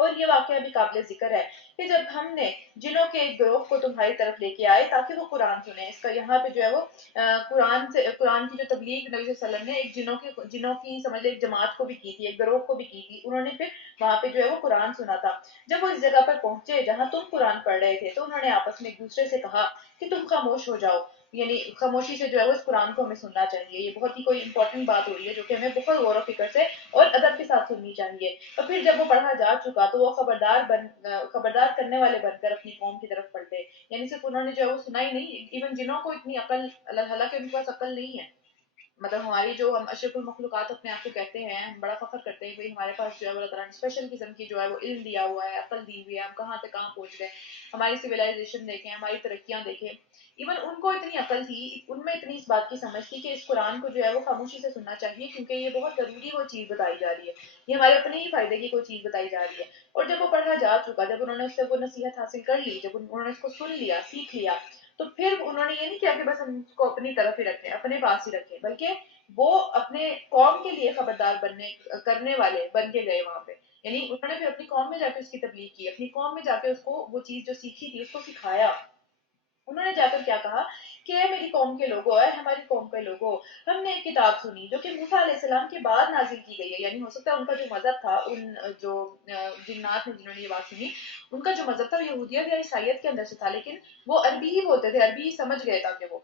اور یہ واقعہ بھی قابل ذکر ہے کہ جب ہم نے جنوں کے ایک گروہ کو تمہاری طرف لے کے آئے تاکہ وہ قرآن سنیں، اس کا یہاں پہ جو ہے وہ قرآن کی جو تبلیغ نبی صلی اللہ علیہ وسلم نے ایک جنوں کی سمجھ لے ایک جماعت کو بھی کی تھی، ایک گروہ کو بھی کی تھی، انہوں نے پھر وہاں پہ جو ہے وہ قرآن سنا تھا۔ جب وہ اس جگہ پر پہنچے جہاں تم قرآن پڑھ رہے تھے تو انہوں نے آپس میں ایک دوسرے سے کہا کہ تم خاموش ہو جاؤ، یعنی خاموشی سے جو ہے وہ اس قرآن کو ہمیں سننا چاہیے۔ یہ بہت ہی کوئی امپورٹنٹ بات ہو رہی ہے جو کہ ہمیں بہت غور و فکر سے اور ادب کے ساتھ سننی چاہیے۔ اور پھر جب وہ پڑھا جا چکا تو وہ خبردار کرنے والے بن کر اپنی قوم کی طرف پڑھتے، یعنی صرف انہوں نے جو ہے وہ سنا ہی نہیں، ایون جنہوں کو اتنی عقل اللہ تعالیٰ کے ان کے پاس عقل نہیں ہے، مطلب ہماری جو ہم اشرف المخلوقات اپنے آپ کو کہتے ہیں، ہم بڑا فخر کرتے ہیں کہ ہمارے پاس جو ہے اللہ تعالیٰ نے اسپیشل قسم کی جو ہے وہ علم دیا ہوا ہے، عقل دی ہوئی ہے، ہم کہاں سے کہاں پہنچ گئے، ہماری سویلائزیشن دیکھیں، ہماری ترقیاں دیکھیں، ایون ان کو اتنی عقل تھی، ان میں اتنی اس بات کی سمجھ تھی کہ اس قرآن کو جو ہے وہ خاموشی سے سننا چاہیے کیونکہ یہ بہت ضروری وہ چیز بتائی جا رہی ہے، یہ ہمارے اپنے ہی فائدے کی کوئی چیز بتائی جا رہی ہے۔ اور جب وہ پڑھا جا چکا، جب انہوں نے اس سے وہ نصیحت حاصل کر لی، جب انہوں نے اس کو سن لیا، سیکھ لیا، تو پھر انہوں نے یہ نہیں کیا کہ بس ہم اس کو اپنی طرف ہی رکھیں، اپنے پاس ہی رکھیں، بلکہ وہ اپنے قوم کے لیے خبردار کرنے والے بن کے گئے وہاں پہ، یعنی انہوں نے پھر اپنی قوم میں جا کے اس کی تبلیغ کی، اپنی قوم میں جا کے اس کو وہ چیز جو سیکھی تھی اس کو سکھایا۔ انہوں نے جا کر کیا کہا کہ اے میری قوم کے لوگوں، اے ہماری قوم کے لوگوں، ہم نے ایک کتاب سنی جو کہ موسیٰ علیہ السلام کے بعد نازل کی گئی ہے، یعنی ہو سکتا ہے ان کا جو مذہب تھا، ان جو جنات نے جنہوں نے یہ بات سنی، ان کا جو مذہب تھا وہ یہودیت یا عیسائیت کے اندر سے تھا، لیکن وہ عربی ہی بولتے تھے، عربی ہی سمجھ گئے تاکہ وہ،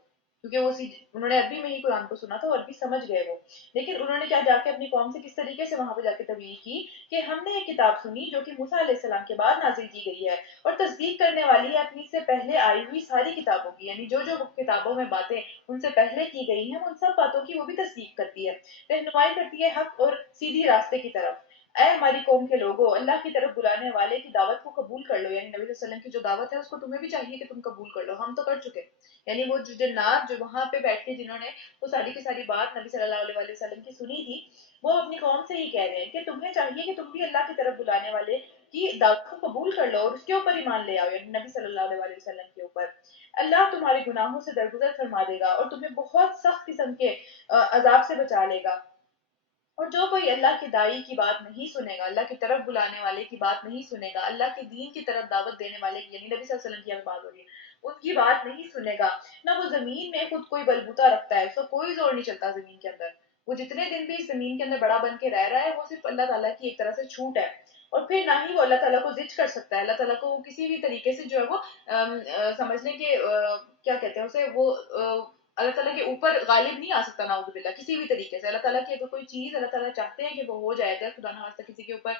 کیونکہ انہوں نے عربی میں ہی قرآن کو سنا تھا، عربی سمجھ گئے وہ، لیکن انہوں نے کیا جا کے اپنی قوم سے کس طریقے سے وہاں پہ جا کے تبلیغ کی کہ ہم نے ایک کتاب سنی جو کہ موسیٰ علیہ السلام کے بعد نازل کی گئی ہے اور تصدیق کرنے والی ہے اپنی سے پہلے آئی ہوئی ساری کتابوں کی، یعنی جو جو کتابوں میں باتیں ان سے پہلے کی گئی ہیں ان سب باتوں کی وہ بھی تصدیق کرتی ہے، رہنمائی کرتی ہے حق اور سیدھی راستے کی طرف۔ اے ہماری قوم کے لوگوں، اللہ کی طرف بلانے والے کی دعوت کو قبول کر لو، یعنی نبی صلی اللہ علیہ وسلم کی جو دعوت ہے اس کو تمہیں بھی چاہیے کہ تم قبول کر لو، ہم تو کر چکے، یعنی وہ جو جنات جو وہاں پہ بیٹھ کے جنہوں نے وہ ساری کی ساری بات نبی صلی اللہ علیہ وسلم کی سنی تھی، وہ اپنی قوم سے ہی کہہ رہے ہیں کہ تمہیں چاہیے کہ تم بھی اللہ کی طرف بلانے والے کی دعوت کو قبول کر لو اور اس کے اوپر ایمان لے آؤ، یعنی نبی صلی اللہ علیہ وسلم کے اوپر۔ اللہ تمہارے گناہوں سے درگزر فرما دے گا اور تمہیں بہت سخت قسم کے عذاب سے بچا لے گا۔ اور جو کوئی اللہ کے دائی کی بات نہیں سنے گا، اللہ کی طرف بلانے والے کی بات نہیں سنے گا، اللہ کے دین کی طرف دعوت دینے والے کی، یعنی نبی صلی اللہ علیہ وسلم کی بات ہو رہی ہے، ان کی بات نہیں سنے گا، نہ وہ زمین میں خود کوئی بلبوتا رکھتا ہے، اس کا کوئی زور نہیں چلتا زمین کے اندر، وہ جتنے دن بھی اس زمین کے اندر بڑا بن کے رہ رہا ہے وہ صرف اللہ تعالیٰ کی ایک طرح سے چھوٹ ہے، اور پھر نہ ہی وہ اللہ تعالیٰ کو زج کر سکتا ہے، اللہ تعالیٰ کو وہ کسی بھی طریقے سے جو ہے وہ سمجھ لیں کہ کیا کہتے ہیں اسے، وہ اللہ تعالیٰ کے اوپر غالب نہیں آ سکتا، نعوذ باللہ، کسی بھی طریقے سے۔ اللہ تعالیٰ کی اگر کوئی چیز اللہ تعالیٰ چاہتے ہیں کہ وہ ہو جائے، اگر خدا نخواستہ کسی کے اوپر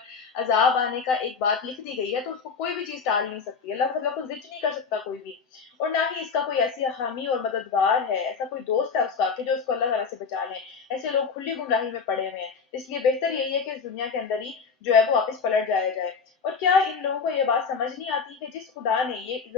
عذاب آنے کا ایک بات لکھ دی گئی ہے تو اس کو کوئی بھی چیز ٹال نہیں سکتی، اللہ تعالیٰ کو زج نہیں کر سکتا کوئی بھی، اور نہ ہی اس کا کوئی ایسی حامی اور مددگار ہے، ایسا کوئی دوست ہے اس کا کہ جو اس کو اللہ تعالیٰ سے بچا لیں، ایسے لوگ کھلی گمراہی میں پڑے ہوئے ہیں، اس لیے بہتر یہی ہے کہ اس دنیا کے اندر ہی جو ہے وہ واپس پلٹ جایا جائے۔ اور کیا ان لوگوں کو یہ بات سمجھ نہیں آتی کہ جس خدا نے یہ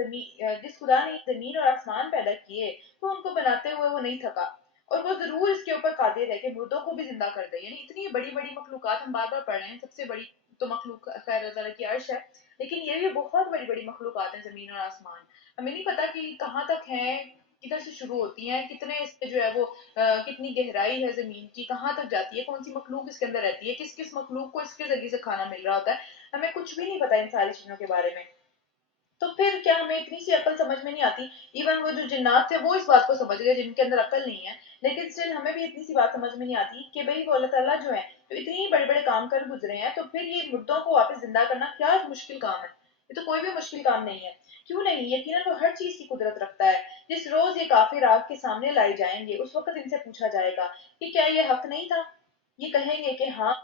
زمین اور آسمان پیدا کیے تو ان کو بناتے ہوئے وہ نہیں تھکا، اور وہ ضرور اس کے اوپر قادر ہے کہ مردوں کو بھی زندہ کر دے، یعنی اتنی بڑی بڑی مخلوقات ہم بار بار پڑھ رہے ہیں، سب سے بڑی تو مخلوق خیر اللہ تعالیٰ کی عرش ہے، لیکن یہ بھی بہت بڑی بڑی مخلوقات ہیں، زمین اور آسمان، ہمیں نہیں پتا کہ کہاں تک ہیں، کدھر سے شروع ہوتی ہیں، کتنے اس پہ جو ہے وہ کتنی گہرائی ہے زمین کی، کہاں تک جاتی ہے، کون سی مخلوق اس کے اندر رہتی ہے، کس کس مخلوق کو اس کے ذریعے سے کھانا مل رہا ہوتا ہے، ہمیں کچھ بھی نہیں پتا ان ساری چیزوں کے بارے میں، تو پھر کیا ہمیں اتنی سی عقل سمجھ میں نہیں آتی؟ ایون وہ جو جنات تھے وہ اس بات کو سمجھ گئے جن کے اندر عقل نہیں ہے، لیکن اسٹل ہمیں بھی اتنی سی بات سمجھ میں نہیں آتی کہ بھئی وہ اللہ تعالیٰ جو ہے تو اتنی بڑے بڑے کام کر گزرے ہیں، تو پھر یہ مردوں کو واپس زندہ کرنا کیا مشکل کام ہے؟ یہ تو کوئی بھی مشکل کام نہیں ہے، کیوں نہیں؟ یقیناً وہ ہر چیز کی قدرت رکھتا ہے۔ جس روز یہ کافر آگ کے سامنے لائے جائیں گے اس وقت ان سے پوچھا جائے گا کہ کیا یہ حق نہیں تھا؟ یہ کہیں گے کہ ہاں،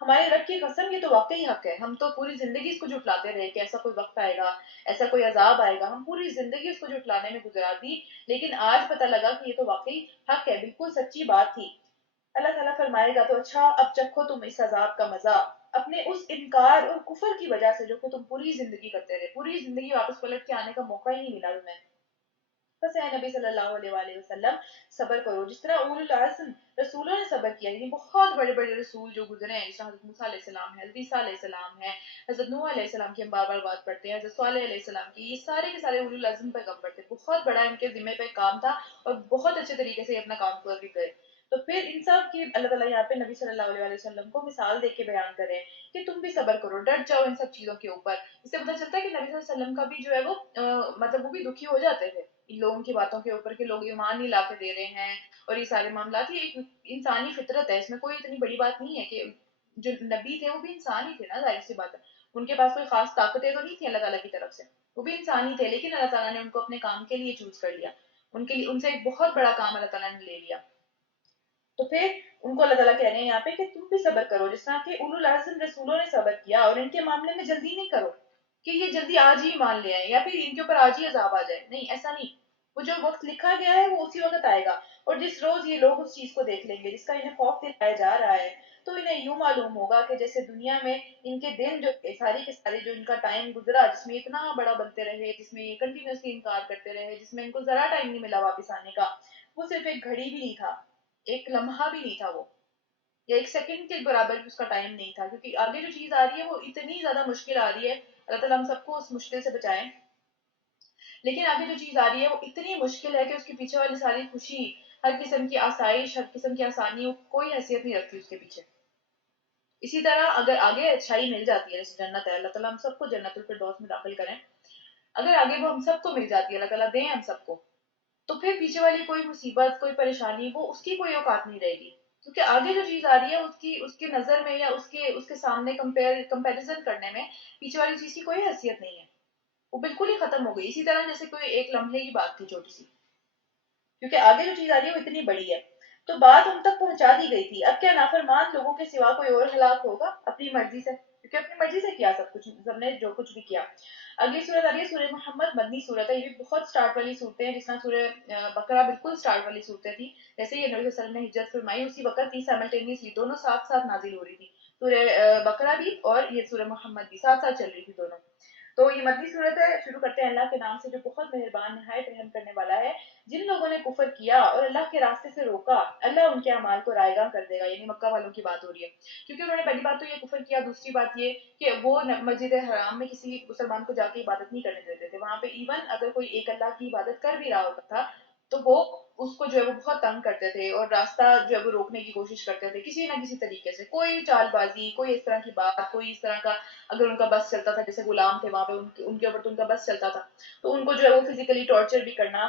ہمارے رب کی قسم یہ تو واقعی حق ہے، ہم تو پوری زندگی اس کو جھٹلاتے رہے کہ ایسا کوئی وقت آئے گا، ایسا کوئی عذاب آئے گا، ہم پوری زندگی اس کو جھٹلانے میں گزار دی، لیکن آج پتہ لگا کہ یہ تو واقعی حق ہے، بالکل سچی بات تھی۔ اللہ تعالیٰ فرمائے گا تو اچھا اب چکھو تم اس عذاب کا مزہ، اپنے اس انکار اور کفر کی وجہ سے جو کہ تم پوری زندگی کرتے رہے، پوری زندگی واپس پلٹ کے آنے کا موقع ہی نہیں ملا تمہیں۔ بس اے نبی صلی اللہ علیہ وآلہ وسلم صبر کرو، جس طرح اول العزم رسولوں نے صبر کیا، یعنی بہت بڑے بڑے رسول جو گزرے ہیں، جیسے حضرت موسیٰ علیہ السلام ہے، حضرت عیسیٰ علیہ السلام ہے، حضرت نوح علیہ السلام کی ہم بار بار بات پڑھتے ہیں، حضرت صالح علیہ السلام کی، یہ سارے کے سارے اول العزم پیغمبر تھے، بہت بڑا ان کے ذمہ پہ کام تھا اور بہت اچھے طریقے سے یہ اپنا کام کر بھی گئے، تو پھر ان سب کہ اللہ تعالیٰ یہاں پہ نبی صلی اللہ علیہ وسلم کو مثال دے کے بیان کرے کہ تم بھی صبر کرو، ڈٹ جاؤ ان سب چیزوں کے اوپر. اس سے پتہ چلتا ہے کہ نبی صلی اللہ علیہ وسلم کا بھی جو ہے وہ مطلب وہ بھی دکھی ہو جاتے تھے ان لوگوں کی باتوں کے اوپر کہ لوگ ایمان نہیں لا کے دے رہے ہیں اور یہ سارے معاملات. یہ ایک انسانی فطرت ہے، اس میں کوئی اتنی بڑی بات نہیں ہے کہ جو نبی تھے وہ بھی انسان ہی تھے نا، ظاہر سی بات ہے. ان کے پاس کوئی خاص طاقتیں تو نہیں تھی اللہ تعالیٰ کی طرف سے، وہ بھی انسان ہی تھے، لیکن اللہ تعالیٰ نے ان کو اپنے کام کے لیے چوز کر لیا. ان کے لیے ان سے ایک بہت بڑا کام اللہ تعالیٰ نے لے لیا. تو پھر ان کو اللہ تعالیٰ کہہ رہے ہیں یہاں پہ کہ تم بھی صبر کرو جس طرح کہ اولو العزم رسولوں نے صبر کیا، اور ان کے معاملے میں جلدی نہیں کرو کہ یہ جلدی آج ہی مان لے آئے یا پھر ان کے اوپر آج ہی عذاب آ جائے. نہیں، ایسا نہیں. وہ جو وقت لکھا گیا ہے وہ اسی وقت آئے گا. اور جس روز یہ لوگ اس چیز کو دیکھ لیں گے جس کا انہیں خوف دلایا جا رہا ہے، تو انہیں یوں معلوم ہوگا کہ جیسے دنیا میں ان کے دن جو ساری کے سارے جو ان کا ٹائم گزرا جس میں اتنا بڑا بنتے رہے، جس میں یہ کنٹینیوسلی انکار کرتے رہے، جس میں ان کو ذرا ٹائم نہیں ملا واپس آنے کا، وہ صرف ایک گھڑی بھی نہیں تھا، ایک لمحہ بھی نہیں تھا وہ، یا ایک سیکنڈ کے برابر بھی اس کا ٹائم نہیں تھا. کیونکہ آگے جو چیز آ رہی ہے وہ اتنی زیادہ مشکل آ رہی ہے، اللہ تعالیٰ ہم سب کو اس مشکل سے بچائیں. لیکن آگے جو چیز آ رہی ہے وہ اتنی مشکل ہے کہ اس کے پیچھے والی ساری خوشی، ہر قسم کی آسائش، ہر قسم کی آسانی کوئی حیثیت نہیں رکھتی اس کے پیچھے. اسی طرح اگر آگے اچھائی مل جاتی ہے، جیسے جنت ہے، اللہ تعالیٰ ہم سب کو جنت الفردوس میں داخل کریں، اگر آگے وہ ہم سب کو مل جاتی ہے، اللہ تعالیٰ دیں ہم سب کو، تو پھر پیچھے والی کوئی مصیبت، کوئی پریشانی، وہ اس کی کوئی اوقات نہیں رہے گی. کیونکہ آگے جو چیز آ رہی ہے اس کی نظر میں یا اس کے سامنے کمپیریزن کرنے میں پیچھے والی چیز کی کوئی حیثیت نہیں ہے، وہ بالکل ہی ختم ہو گئی. اسی طرح جیسے کوئی ایک لمحے کی بات تھی چھوٹی سی، کیونکہ آگے جو چیز آ رہی ہے وہ اتنی بڑی ہے. تو بات ان تک پہنچا دی گئی تھی، اب کیا نافرمان لوگوں کے سوا کوئی اور ہلاک ہوگا اپنی مرضی سے؟ کیونکہ اپنی مرضی سے کیا سب کچھ، سب نے جو کچھ بھی کیا. اگلی صورت آ رہی ہے سورہ محمد، مدنی صورت ہے. یہ بھی بہت سٹارٹ والی صورتیں ہیں، جس طرح سورہ بقرہ بالکل سٹارٹ والی صورتیں تھی. جیسے یہ نبی صلی اللہ علیہ وسلم نے ہجرت فرمائی اسی وقت ہی سائملٹینیسلی دونوں ساتھ ساتھ نازل ہو رہی تھی، سورہ بقرہ بھی اور یہ سورہ محمد بھی ساتھ ساتھ چل رہی تھی دونوں. تو یہ مدنی صورت ہے. شروع کرتے ہیں اللہ کے نام سے جو بہت مہربان نہایت رحم کرنے والا ہے. جن لوگوں نے کفر کیا اور اللہ کے راستے سے روکا، اللہ ان کے اعمال کو رائے گاہ کر دے گا. یعنی مکہ والوں کی بات ہو رہی ہے، کیونکہ انہوں نے پہلی بات تو یہ کفر کیا، دوسری بات یہ کہ وہ مسجد حرام میں کسی مسلمان کو جا کے عبادت نہیں کرنے دیتے تھے. وہاں پہ ایون اگر کوئی ایک اللہ کی عبادت کر بھی رہا ہوتا تھا تو وہ اس کو جو ہے وہ بہت تنگ کرتے تھے اور راستہ جو ہے وہ روکنے کی کوشش کرتے تھے کسی نہ کسی طریقے سے. کوئی چال بازی، کوئی اس طرح کی بات، کوئی اس طرح کا، اگر ان کا بس چلتا تھا، جیسے غلام تھے وہاں پہ ان کے اوپر تو ان کا بس چلتا تھا، تو ان کو جو ہے وہ فزیکلی ٹارچر بھی کرنا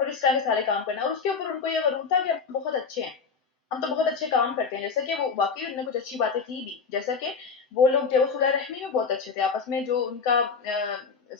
اور اس طرح کے سارے کام کرنا. اور اس کے اوپر ان کو یہ غرور تھا کہ ہم بہت اچھے ہیں، ہم تو بہت اچھے کام کرتے ہیں. جیسا کہ وہ واقعی ان نے کچھ اچھی باتیں کی بھی، جیسا کہ وہ لوگ جو صلح رحمی میں بہت اچھے تھے، آپس میں جو ان کا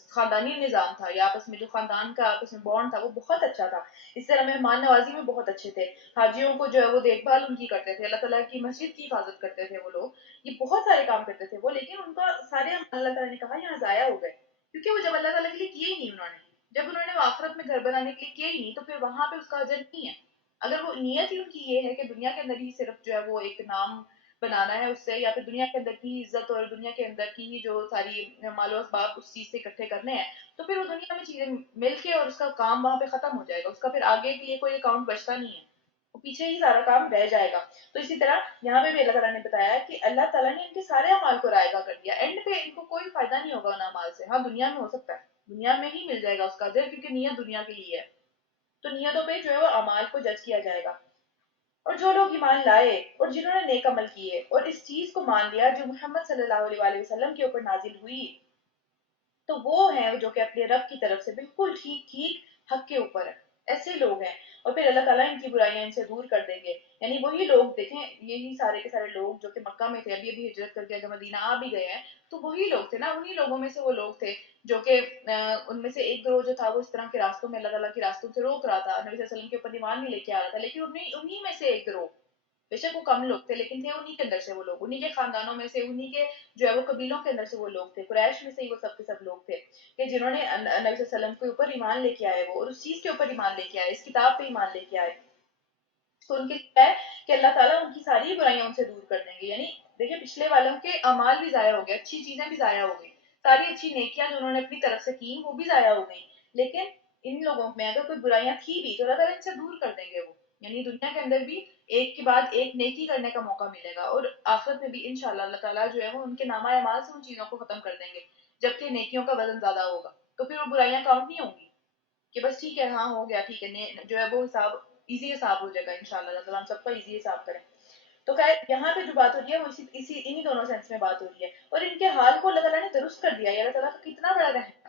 خاندانی نظام تھا یا آپس میں جو خاندان کا آپس میں بانڈ تھا وہ بہت اچھا تھا. اس طرح مہمان نوازی میں بہت اچھے تھے، حاجیوں کو جو ہے وہ دیکھ بھال ان کی کرتے تھے، اللہ تعالیٰ کی مسجد کی حفاظت کرتے تھے وہ لوگ. یہ بہت سارے کام کرتے تھے وہ، لیکن ان کا سارے اللہ تعالیٰ نے کہا یہاں ضائع ہو گئے. کیونکہ وہ جب اللہ تعالیٰ کے لیے کیے ہی نہیں انہوں نے، جب انہوں نے آخرت میں گھر بنانے کے لیے کیے ہی نہیں، تو پھر وہاں پہ اس کا اجر نہیں ہے. اگر وہ نیت ہی ان کی یہ ہے کہ دنیا کے اندر ہی صرف جو ہے وہ ایک نام بنانا ہے اس سے، یا پھر دنیا کے اندر کی عزت اور دنیا کے اندر کی ہی جو ساری مال و اسباب اس چیز سے اکٹھے کرنے ہیں، تو پھر وہ دنیا میں چیزیں مل کے اور اس کا کام وہاں پہ ختم ہو جائے گا، اس کا پھر آگے کے لیے کوئی اکاؤنٹ بچتا نہیں ہے، وہ پیچھے ہی سارا کام رہ جائے گا. تو اسی طرح یہاں پہ بھی اللہ تعالیٰ نے بتایا کہ اللہ تعالیٰ نے ان کے سارے اعمال کو رائے گاہ کر دیا، اینڈ پہ ان کو کوئی فائدہ نہیں ہوگا ان اعمال سے. ہاں دنیا میں ہو سکتا ہے، دنیا میں ہی مل جائے گا اس کا اجر، کیونکہ نیت دنیا کے لیے ہے. تو نیتوں پہ جو ہے وہ اعمال کو جج کیا جائے گا. اور جو لوگ ایمان لائے اور جنہوں نے نیک عمل کیے اور اس چیز کو مان لیا جو محمد صلی اللہ علیہ وآلہ وسلم کے اوپر نازل ہوئی، تو وہ ہیں جو کہ اپنے رب کی طرف سے بالکل ٹھیک ٹھیک حق کے اوپر ہے. ایسے لوگ ہیں. اور پھر اللہ تعالیٰ ان کی برائیاں ان سے دور کر دیں گے. یعنی وہی لوگ دیکھیں، یہی سارے کے سارے لوگ جو کہ مکہ میں تھے، ابھی ابھی ہجرت کر کے اگر مدینہ آ بھی گئے ہیں، تو وہی لوگ تھے نا، انہی لوگوں میں سے وہ لوگ تھے جو کہ ان میں سے ایک گروہ جو تھا وہ اس طرح کے راستوں میں اللہ تعالیٰ کے راستوں سے روک رہا تھا، نبی صلی اللہ علیہ وسلم کے اوپر ایمان نہیں لے کے آ رہا تھا، لیکن انہی میں سے ایک گروہ، بے شک وہ کم لوگ تھے لیکن تھے انہی کے اندر سے وہ لوگ، انہی کے خاندانوں میں سے، انہی کے جو ہے وہ قبیلوں کے اندر سے وہ لوگ تھے، قریش میں سے ہی وہ سب کے سب لوگ تھے کہ جنہوں نے نبی صلی اللہ علیہ وسلم کے اوپر ایمان لے کے آئے، وہ اور اس چیز کے اوپر ایمان لے کے آئے، اس کتاب پہ ایمان لے کے آئے. تو ان کے لیے ہے کہ اللہ تعالیٰ ان کی ساری برائیاں ان سے دور کر دیں گے. یعنی دیکھیں پچھلے والوں کے اعمال بھی ضائع ہو گئے، اچھی چیزیں بھی ضائع ہو گئی، ساری اچھی نیکیاں جو انہوں نے اپنی طرف سے کی وہ بھی ضائع ہو گئی. لیکن ان لوگوں میں اگر کوئی برائیاں تھی بھی تو اللہ تعالیٰ ان سے دور کر دیں گے وہ. یعنی دنیا کے اندر بھی ایک کے بعد ایک نیکی کرنے کا موقع ملے گا، اور آخرت میں بھی انشاءاللہ اللہ تعالیٰ جو ہے وہ ان کے نامہ اعمال سے ان چیزوں کو ختم کر دیں گے، جبکہ نیکیوں کا وزن زیادہ ہوگا. تو پھر وہ برائیاں کاؤنٹ نہیں ہوں گی کہ بس ٹھیک ہے ہاں ہو گیا ٹھیک ہے، جو ہے وہ حساب ایزی حساب ہو جائے گا انشاءاللہ، اللہ تعالیٰ ہم سب کا ایزی حساب کریں. تو خیر یہاں پہ جو بات ہو رہی ہے وہ انہی دونوں سینس میں بات ہو رہی ہے. اور ان کے حال کو اللہ تعالیٰ نے درست کر دیا ہے. اللہ تعالیٰ کا کتنا بڑا رحم ہے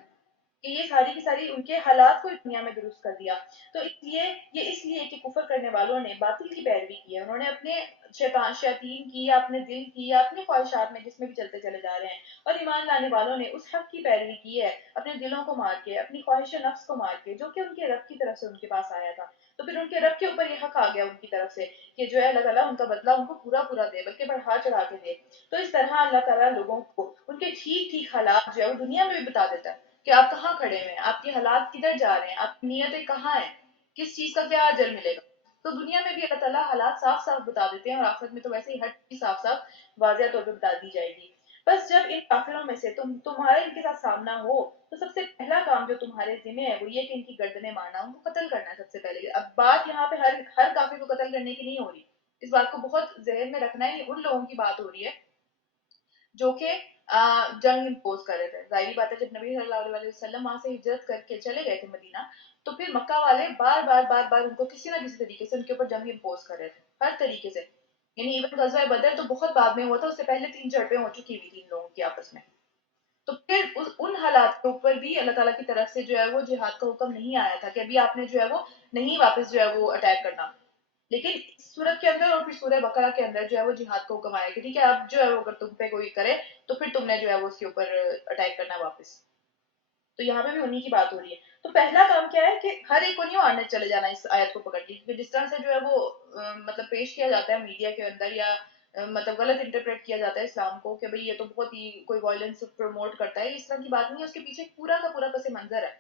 کہ یہ ساری کی ساری ان کے حالات کو دنیا میں درست کر دیا. تو اس لیے کہ کفر کرنے والوں نے باطل کی پیروی کی ہے، انہوں نے اپنے شیاطین کی یا اپنے دل کی یا اپنی خواہشات میں جس میں بھی چلتے چلے جا رہے ہیں. اور ایمان لانے والوں نے اس حق کی پیروی کی ہے اپنے دلوں کو مار کے، اپنی خواہش نفس کو مار کے، جو کہ ان کے رب کی طرف سے ان کے پاس آیا تھا. تو پھر ان کے رب کے اوپر یہ حق آ گیا ان کی طرف سے کہ جو ہے اللہ تعالیٰ ان کا بدلہ ان کو پورا پورا دے، بلکہ بڑھا چڑھا کے دے. تو اس طرح اللہ تعالیٰ لوگوں کو ان کے ٹھیک ٹھیک حالات جو ہے وہ دنیا میں بھی بتا دیتا ہے کہ آپ کہاں کھڑے ہوئے ہیں، آپ کے حالات کدھر جا رہے ہیں، آپ کی نیتیں کہاں ہیں، کس چیز کا کیا اجر ملے گا. تو دنیا میں بھی اللہ تعالیٰ حالات صاف صاف بتا دیتے ہیں، اور آخرت میں تو ویسے ہی ہر چیز صاف صاف واضح طور پہ بتا دی جائے گی. بس جب ان کافروں میں سے تمہارا ان کے ساتھ سامنا ہو تو سب سے پہلا کام جو تمہارے ذمہ ہے وہ یہ کہ ان کی گردنیں مارنا، ان کو قتل کرنا ہے سب سے پہلے. اب بات یہاں پہ ہر کافر کو قتل کرنے کی نہیں ہو رہی، اس بات کو بہت ذہن میں رکھنا ہے. یہ ان لوگوں کی بات ہو رہی ہے جو کہ جنگ امپوز کر رہے تھے. ظاہری بات ہے جب نبی صلی اللہ علیہ وسلم وہاں سے ہجرت کر کے چلے گئے تھے مدینہ، تو پھر مکہ والے بار بار بار بار ان کو کسی نہ کسی طریقے سے ان کے اوپر جنگ امپوز کر رہے تھے، ہر طریقے سے. یعنی ایون غزوہ بدر تو بہت بعد میں ہوا تھا، اس سے پہلے 3 جھڑپیں ہو چکی ہوئی تھی ان لوگوں کی آپس میں. تو پھر ان حالات کے اوپر بھی اللہ تعالیٰ کی طرف سے جو ہے وہ جہاد کا حکم نہیں آیا تھا کہ ابھی آپ نے جو ہے وہ نہیں واپس جو ہے وہ اٹیک کرنا. لیکن اس صورت کے اندر اور پھر سورہ بقرہ کے اندر جو ہے وہ جہاد کا حکم آیا کہ ٹھیک ہے اب جو ہے وہ اگر تم پہ کوئی کرے تو پھر تم نے جو ہے وہ اس کے اوپر اٹیک کرنا واپس. تو یہاں پہ بھی انہی کی بات ہو رہی ہے. تو پہلا کام کیا ہے کہ ہر ایک کو نہیں مارنے چلے جانا اس آیت کو پکڑ کے، کیونکہ جس طرح سے جو ہے وہ مطلب پیش کیا جاتا ہے میڈیا کے اندر، یا مطلب غلط انٹرپریٹ کیا جاتا ہے اسلام کو کہ بھئی یہ تو بہت ہی کوئی وائلنس پروموٹ کرتا ہے. اس طرح کی بات نہیں ہے، اس کے پیچھے پورا کا پورا پس منظر ہے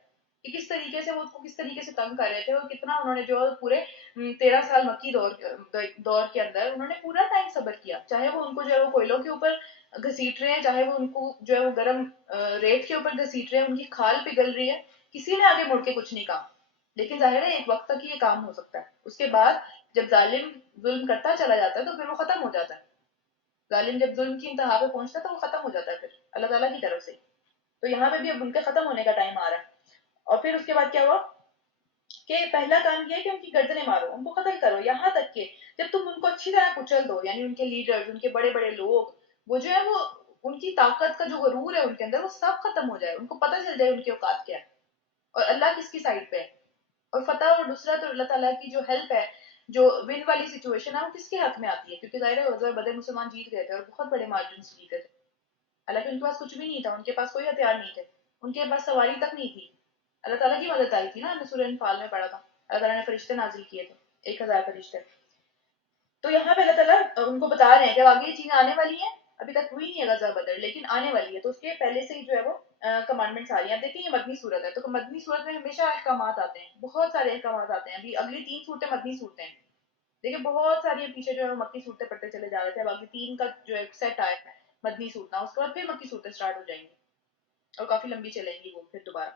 کہ کس طریقے سے وہ اس کو کس طریقے سے تنگ کر رہے تھے، اور کتنا انہوں نے جو پورے 13 سال مکی دور کے اندر انہوں نے پورا ٹائم صبر کیا. چاہے وہ ان کو جو ہے وہ کوئلوں کے اوپر گھسیٹ رہے ہیں، چاہے وہ ان کو جو ہے وہ گرم ریت کے اوپر گھسیٹ رہے ہیں، ان کی کھال پگھل رہی ہے، کسی نے آگے مڑ کے کچھ نہیں کہا. لیکن ظاہر ہے ایک وقت تک یہ کام ہو سکتا ہے، اس کے بعد جب ظالم ظلم کرتا چلا جاتا ہے تو پھر وہ ختم ہو جاتا ہے. ظالم جب ظلم کی انتہا پہ پہنچتا ہے تو وہ ختم ہو جاتا ہے پھر اللہ تعالیٰ کی طرف سے. تو یہاں پہ بھی اب ان کے ختم ہونے کا ٹائم آ رہا ہے. اور پھر اس کے بعد کیا ہوا کہ پہلا کام یہ ہے کہ ان کی گردنیں مارو، ان کو قتل کرو. یہاں تک کہ جب تم ان کو اچھی طرح کچل دو، یعنی ان کے لیڈرز، ان کے بڑے بڑے لوگ، وہ جو ہے وہ ان کی طاقت کا جو غرور ہے ان کے اندر وہ سب ختم ہو جائے، ان کو پتہ چل جائے ان کے اوقات کیا ہے اور اللہ کس کی سائڈ پہ ہے. اور فتح اور نصرت اور اللہ تعالیٰ کی جو ہیلپ ہے، جو ون والی سچویشن ہے، وہ کس کے حق میں آتی ہے؟ کیونکہ ظاہر ہے غزوہ بدر مسلمان جیت گئے تھے اور بہت بڑے مارجن سے جیتے تھے. حالانکہ ان کے پاس کچھ بھی نہیں تھا، ان کے پاس کوئی ہتھیار نہیں تھے، ان کے پاس سواری تک نہیں تھی. اللہ تعالیٰ کی مدد آئی تھی نا، ہم نے سورہ انفال میں پڑھا تھا اللہ تعالیٰ نے فرشتے نازل کیے تھے 1000 فرشتے. تو یہاں پہ اللہ تعالیٰ ان کو بتا رہے ہیں کہ آگے یہ چیزیں آنے والی ہیں، ابھی تک ہوئی نہیں ہے غزوہ بدر لیکن آنے والی ہے. تو اس کے پہلے سے ہی جو ہے وہ کمانڈمنٹس آ رہی ہیں. اب دیکھیں یہ مدنی صورت ہے، تو مدنی صورت میں ہمیشہ احکامات آتے ہیں، بہت سارے احکامات آتے ہیں. ابھی اگلی 3 صورتیں مدنی صورتیں ہیں. دیکھیں بہت ساری پیچھے جو ہے وہ مکی صورتیں پڑھتے چلے جا رہے تھے، اب اگلی 3 کا جو ایک سیٹ آیا ہے مدنی صورتیں، اس کے بعد پھر مکی صورتیں سٹارٹ ہو جائیں گی اور کافی لمبی چلیں گی وہ پھر دوبارہ.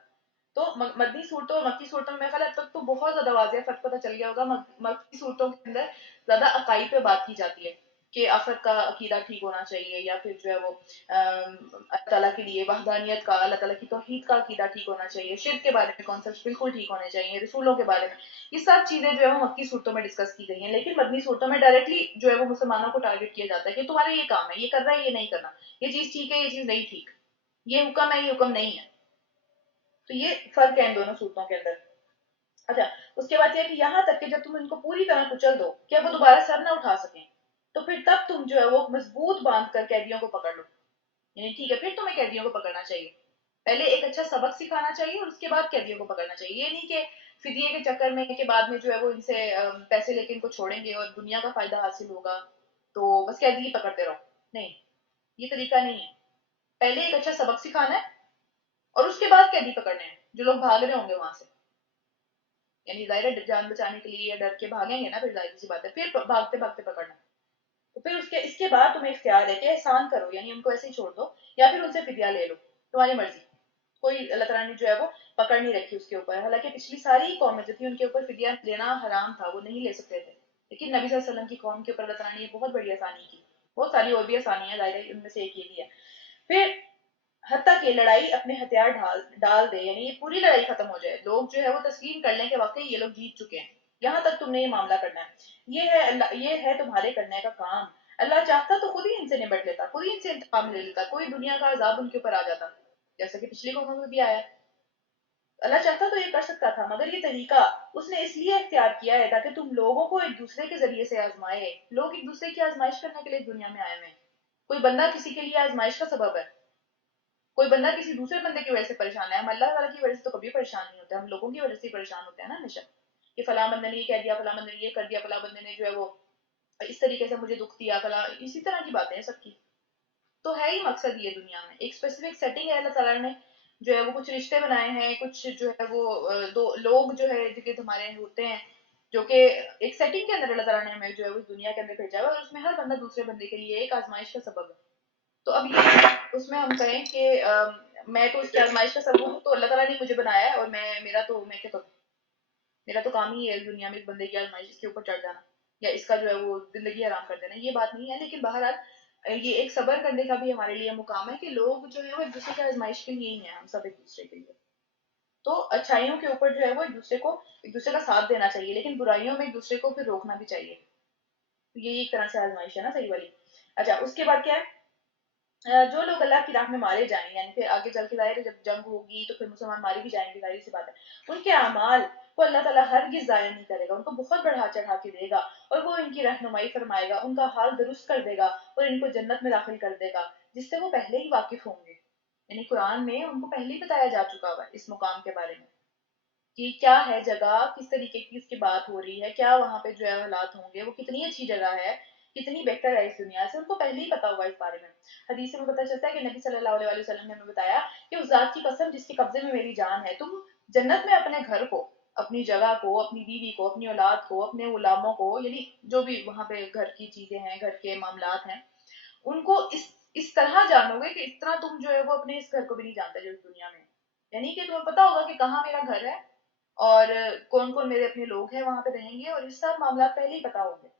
تو مدنی صورتوں اور مکی صورتوں میں میرا خیال اب تک تو بہت زیادہ واضح فرق پتہ چل گیا ہوگا. مکی صورتوں کے اندر زیادہ عقائد پہ بات کی جاتی ہے کہ آخرت کا عقیدہ ٹھیک ہونا چاہیے، یا پھر جو ہے وہ اللہ تعالیٰ کے لیے وحدانیت کا، اللہ تعالیٰ کی توحید کا عقیدہ ٹھیک ہونا چاہیے، شرک کے بارے میں کانسیپٹ بالکل ٹھیک ہونے چاہیے، رسولوں کے بارے میں یہ سب چیزیں جو ہے وہ مکی صورتوں میں ڈسکس کی گئی ہیں. لیکن مدنی صورتوں میں ڈائریکٹلی جو ہے وہ مسلمانوں کو ٹارگٹ کیا جاتا ہے کہ تمہارا یہ کام ہے، یہ کرنا ہے، یہ نہیں کرنا، یہ چیز ٹھیک ہے، یہ چیز نہیں ٹھیک، یہ حکم ہے، یہ حکم نہیں ہے. تو یہ فرق ہے ان دونوں صورتوں کے اندر. اچھا اس کے بعد یہ کہ یہاں تک کہ جب تم ان کو پوری طرح کچل دو کہ وہ دوبارہ سر نہ اٹھا سکیں، تو پھر تب تم جو ہے وہ مضبوط باندھ کر قیدیوں کو پکڑ لو. یعنی ٹھیک ہے پھر تمہیں قیدیوں کو پکڑنا چاہیے، پہلے ایک اچھا سبق سکھانا چاہیے اور اس کے بعد قیدیوں کو پکڑنا چاہیے. یہ نہیں کہ فدیے کے چکر میں کہ بعد میں جو ہے وہ ان سے پیسے لے کے ان کو چھوڑیں گے اور دنیا کا فائدہ حاصل ہوگا تو بس قیدی ہی پکڑتے رہو. نہیں، یہ طریقہ نہیں ہے. پہلے ایک اچھا سبق سکھانا ہے اور اس کے بعد قیدی پکڑنے ہیں جو لوگ بھاگ رہے ہوں گے وہاں سے. یعنی ظاہر ہے جان بچانے کے لیے ڈر کے بھاگیں گے نا، پھر ظاہر سی بات ہے پھر بھاگتے بھاگتے پکڑنا. تو پھر اس کے بعد تمہیں اختیار ہے کہ احسان کرو، یعنی ان کو ایسے ہی چھوڑ دو یا پھر ان سے فدیہ لے لو، تمہاری مرضی. کوئی اللہ تعالیٰ نے جو ہے وہ پکڑ نہیں رکھی اس کے اوپر. حالانکہ پچھلی ساری قومیں جو تھی ان کے اوپر فدیہ لینا حرام تھا، وہ نہیں لے سکتے تھے. لیکن نبی صلی اللہ علیہ وسلم کی قوم کے اوپر اللہ تعالیٰ نے یہ بہت بڑی آسانی کی. بہت ساری اور بھی آسانیاں ظاہر ہے ان میں سے ایک یہ بھی ہے. پھر حتیٰ کہ لڑائی اپنے ہتھیار ڈال دے، یعنی یہ پوری لڑائی ختم ہو جائے، لوگ جو ہے وہ تسلیم کر لیں کہ واقعی یہ لوگ جیت چکے ہیں، یہاں تک تم نے یہ معاملہ کرنا ہے، یہ ہے تمہارے کرنے کا کام۔ اللہ چاہتا تو خود ہی ان سے نمٹ لیتا، خود ہی ان سے انتقام لے لیتا، کوئی دنیا کا عذاب ان کے اوپر آ جاتا، جیسا کہ پچھلی قوموں میں بھی آیا۔ اللہ چاہتا تو یہ کر سکتا تھا، مگر یہ طریقہ اس نے اس لیے اختیار کیا ہے تاکہ تم لوگوں کو ایک دوسرے کے ذریعے سے آزمائے۔ لوگ ایک دوسرے کی آزمائش کرنے کے لیے اس دنیا میں آئے ہوئے ہیں۔ کوئی بندہ کسی کے لیے آزمائش کا سبب ہے، کوئی بندہ کسی دوسرے بندے کی وجہ سے پریشان ہے۔ ہم اللہ تعالیٰ کی وجہ سے تو کبھی پریشان نہیں ہوتے، ہم لوگوں کی وجہ سے ہی پریشان ہوتے ہیں نا ہمیشہ، کہ فلاں بندے نے یہ کہہ دیا، فلاں بندے نے یہ کر دیا، فلاں بندے نے جو ہے وہ اس طریقے سے مجھے دکھ دیا، فلاں اسی طرح کی باتیں ہیں سب کی۔ تو ہے ہی مقصد یہ دنیا میں ایک اسپیسیفک سیٹنگ ہے، اللہ تعالیٰ نے جو ہے وہ کچھ رشتے بنائے ہیں، کچھ جو ہے وہ دو لوگ جو ہے جو ہمارے ہوتے ہیں، جو کہ ایک سیٹنگ کے اندر اللہ تعالیٰ نے ہمیں جو ہے وہ دنیا کے اندر بھیجا ہوا ہے، اور اس میں ہر بندہ دوسرے بندے کے لیے ایک آزمائش کا سبب ہے۔ تو اب یہ اس میں ہم کہیں کہ میں تو اس کی آزمائش کا سبب ہوں، تو اللہ تعالیٰ نے مجھے بنایا ہے، اور میں کیا کروں؟ میرا تو کام ہی ہے اس دنیا میں اس بندے کی آزمائش اس کے اوپر چڑھ جانا، یا اس کا جو ہے وہ زندگی حرام کر دینا، یہ بات نہیں ہے۔ لیکن بہرحال یہ ایک صبر کرنے کا بھی ہمارے لیے مقام ہے کہ لوگ جو ہے وہ ایک دوسرے کی آزمائش کے لیے ہی ہیں، ہم سب ایک دوسرے کے لیے۔ تو اچھائیوں کے اوپر جو ہے وہ ایک دوسرے کا ساتھ دینا چاہیے، لیکن برائیوں میں ایک دوسرے کو پھر روکنا بھی چاہیے۔ تو یہ ایک طرح سے آزمائش ہے نا صحیح والی۔ اچھا، اس کے بعد کیا ہے؟ جو لوگ اللہ کی راہ میں مارے جائیں، یعنی پھر آگے چل کے ظاہر ہے جب جنگ ہوگی تو پھر مسلمان مارے بھی جائیں گے، ظاہر سی بات ہے، ان کے اعمال کو اللہ تعالیٰ ہرگز ضائع نہیں کرے گا، ان کو بہت بڑھا چڑھا کے دے گا، اور وہ ان کی رہنمائی فرمائے گا، ان کا حال درست کر دے گا، اور ان کو جنت میں داخل کر دے گا جس سے وہ پہلے ہی واقف ہوں گے۔ یعنی قرآن میں ان کو پہلے ہی بتایا جا چکا ہوا ہے اس مقام کے بارے میں، کہ کیا ہے جگہ، کس طریقے کی اس کی بات ہو رہی ہے، کیا وہاں پہ جو ہے حالات ہوں گے، وہ کتنی اچھی جگہ ہے، کتنی بہتر ہے اس دنیا سے، ان کو پہلے ہی پتا ہوگا اس بارے میں۔ حدیث میں پتہ چلتا ہے کہ نبی صلی اللہ علیہ وسلم نے ہمیں بتایا کہ اس ذات کی قسم جس کے قبضے میں میری جان ہے، تم جنت میں اپنے گھر کو، اپنی جگہ کو، اپنی بیوی کو، اپنی اولاد کو، اپنے غلاموں کو، یعنی جو بھی وہاں پہ گھر کی چیزیں ہیں، گھر کے معاملات ہیں، ان کو اس طرح جانو گے کہ اس طرح تم جو ہے وہ اپنے اس گھر کو بھی نہیں جانتے جو اس دنیا میں ہے۔ یعنی کہ تمہیں پتا ہوگا کہ کہاں میرا گھر ہے، اور کون کون میرے اپنے لوگ ہیں وہاں پہ رہیں گے، اور یہ سب معاملات پہلے ہی پتا ہوں گے۔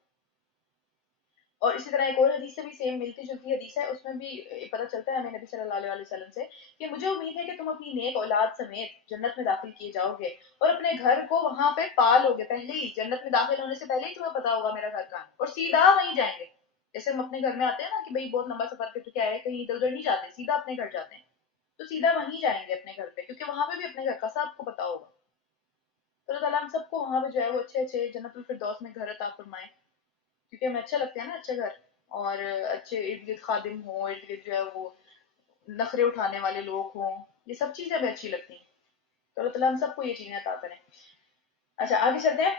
اور اسی طرح ایک اور حدیث سے بھی سیم ملتی جلتی حدیث ہے، اس میں بھی پتہ چلتا ہے ہمیں نبی صلی اللہ علیہ وسلم سے کہ مجھے امید ہے کہ تم اپنی نیک اولاد سمیت جنت میں داخل کیے جاؤ گے، اور اپنے گھر کو وہاں پہ پالو گے، پہلے ہی جنت میں داخل ہونے سے پہلے ہی تمہیں پتا ہوگا میرا گھر کہاں ہے، اور سیدھا وہیں جائیں گے۔ جیسے ہم اپنے گھر میں آتے ہیں نا کہ بھئی بہت لمبا سفر کر کے آئے، کہیں ادھر ادھر نہیں جاتے، سیدھا اپنے گھر جاتے ہیں، تو سیدھا وہیں جائیں گے اپنے گھر پہ، کیونکہ وہاں پہ بھی اپنے گھر کا سب کو پتا ہوگا۔ تو اللہ تعالیٰ ہم سب کو وہاں پہ جو ہے وہ اچھے اچھے جنت الفردوس میں گھر عطا فرمائے، کیونکہ ہمیں اچھا لگتا ہے نا اچھے گھر، اور اچھے ارد گرد خادم ہوں، ارد گرد جو ہے وہ نخرے اٹھانے والے لوگ ہوں، یہ سب چیزیں ہمیں اچھی لگتی ہیں۔ تو اللہ تعالیٰ ہم سب کو یہ چیزیں عطا کریں۔ اچھا، آگے چلتے ہیں۔